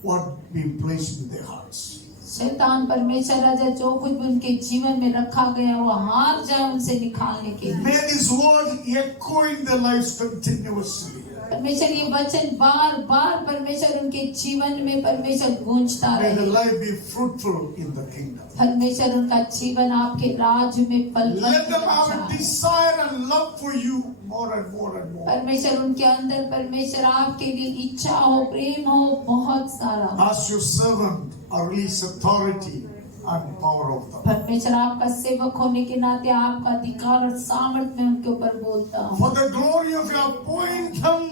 what we place in their hearts. शैतान परमेश्वर राजा जो कुछ भी उनके जीवन में रखा गया वो हार जाए उनसे निकालने के लिए। May this word echo in their lives continuously. परमेश्वर ये वचन बार बार परमेश्वर उनके जीवन में परमेश्वर गूंजता May the रहे। life be fruitful in the kingdom. परमेश्वर उनका जीवन आपके राज्य में फल Let them have a फलता desire and love for you more and more and more. परमेश्वर उनके अंदर परमेश्वर आपके लिए इच्छा हो, प्रेम हो बहुत सारा। As your servant, I release authority and power of them. परमेश्वर आपका सेवक होने के नाते आपका अधिकार और सामर्थ में उनके ऊपर बोलता हूँ। For the glory of your appoint them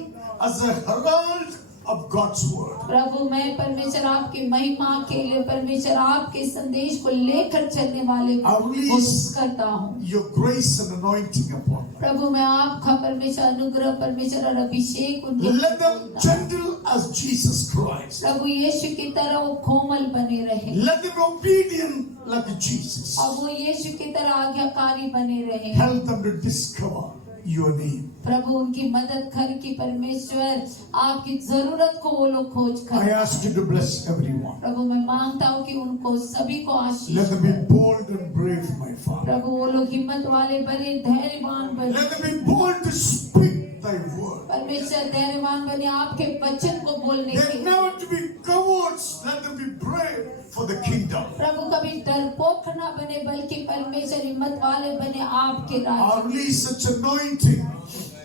as a herald of God's word. प्रभु मैं परमेश्वर आपकी महिमा के लिए परमेश्वर आपके संदेश को लेकर चलने वाले I को release करता हूँ। your grace and anointing upon them. प्रभु मैं आपका परमेश्वर अनुग्रह परमेश्वर और अभिषेक उनके Let them gentle as Jesus Christ. प्रभु यीशु की तरह वो कोमल बने रहे Let them obedient like Jesus. और वो यीशु की तरह आज्ञाकारी बने रहे। Help them to discover your name. प्रभु उनकी मदद कर कि परमेश्वर आपकी जरूरत को वो लोग खोज I कर। ask you to bless everyone. प्रभु मैं मांगता हूँ कि उनको सभी को आशीष Let them be bold and brave, my Father. प्रभु वो लोग हिम्मत वाले बने धैर्यवान बने Let them be bold to speak thy word. परमेश्वर धैर्यवान बने आपके वचन को बोलने They're के। never to be cowards. Let them be brave for the kingdom. प्रभु कभी डरपोक न बने बल्कि परमेश्वर हिम्मत वाले बने आपके I राज्य। release such anointing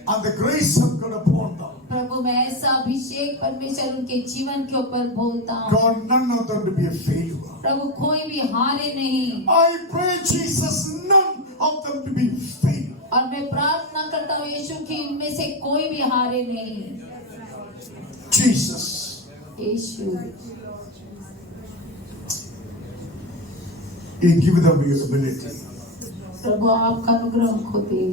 and the grace of God upon them. प्रभु मैं ऐसा अभिषेक परमेश्वर उनके जीवन के ऊपर बोलता हूँ। God, none of them to be a failure. प्रभु कोई भी हारे नहीं I pray, Jesus, none of them to be failure. और मैं प्रार्थना करता हूँ यीशु की इनमें से कोई भी हारे नहीं। Jesus. Yeshu You give them your ability. प्रभु आपका अनुग्रह उनको दे।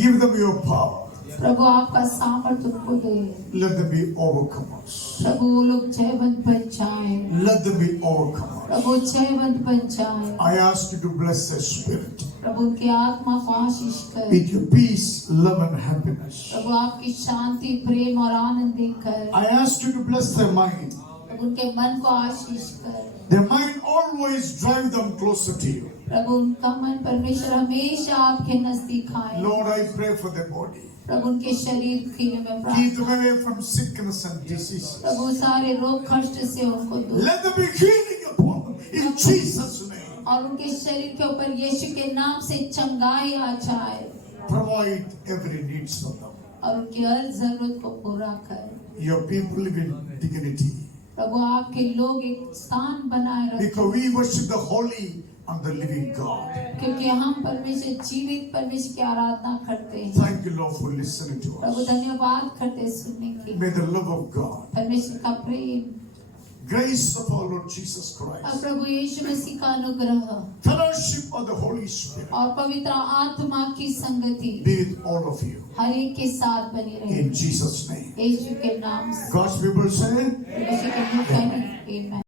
Give them your power. प्रभु आपका सामर्थ्य उनको दे। Let them be overcomers. प्रभु वो लोग जयवंत बन जाए। Let them be overcomers. प्रभु जयवंत बन जाए। I ask you to bless their spirit. प्रभु उनकी आत्मा को आशीष कर। With your peace, love, and happiness. प्रभु आपकी शांति प्रेम और आनंद देकर। I ask you to bless their mind. प्रभु उनके मन को आशीष कर। Their mind always drive them closer to you. प्रभु उनका मन परमेश्वर हमेशा आपके नजदीक आए। Lord, I pray for their body. प्रभु उनके शरीर के लिए मैं Keep प्रार्थना। them away from sickness and diseases. प्रभु सारे रोग कष्ट से उनको दूर Let there be healing upon them in Jesus' name. और उनके शरीर के ऊपर यीशु के नाम से चंगाई आ जाए Provide every needs for them. और उनकी हर जरूरत को पूरा कर। Your people live in dignity. प्रभु आपके लोग एक स्थान बनाए रखें Because we worship the holy and the living God. क्योंकि हम परमेश्वर जीवित परमेश्वर की आराधना करते हैं। Thank you, Lord, for listening to Prabhu us. धन्यवाद करते सुनने के। May the love of God, परमेश्वर का प्रेम grace of our Lord Jesus और Christ, प्रभु यीशु मसीह का अनुग्रह fellowship of the Holy Spirit और पवित्र आत्मा की संगति be with all of you. हर एक के साथ बनी रहे In Jesus' name. यीशु के नाम से। God's people say, परमेश्वर के मुख है। आमीन।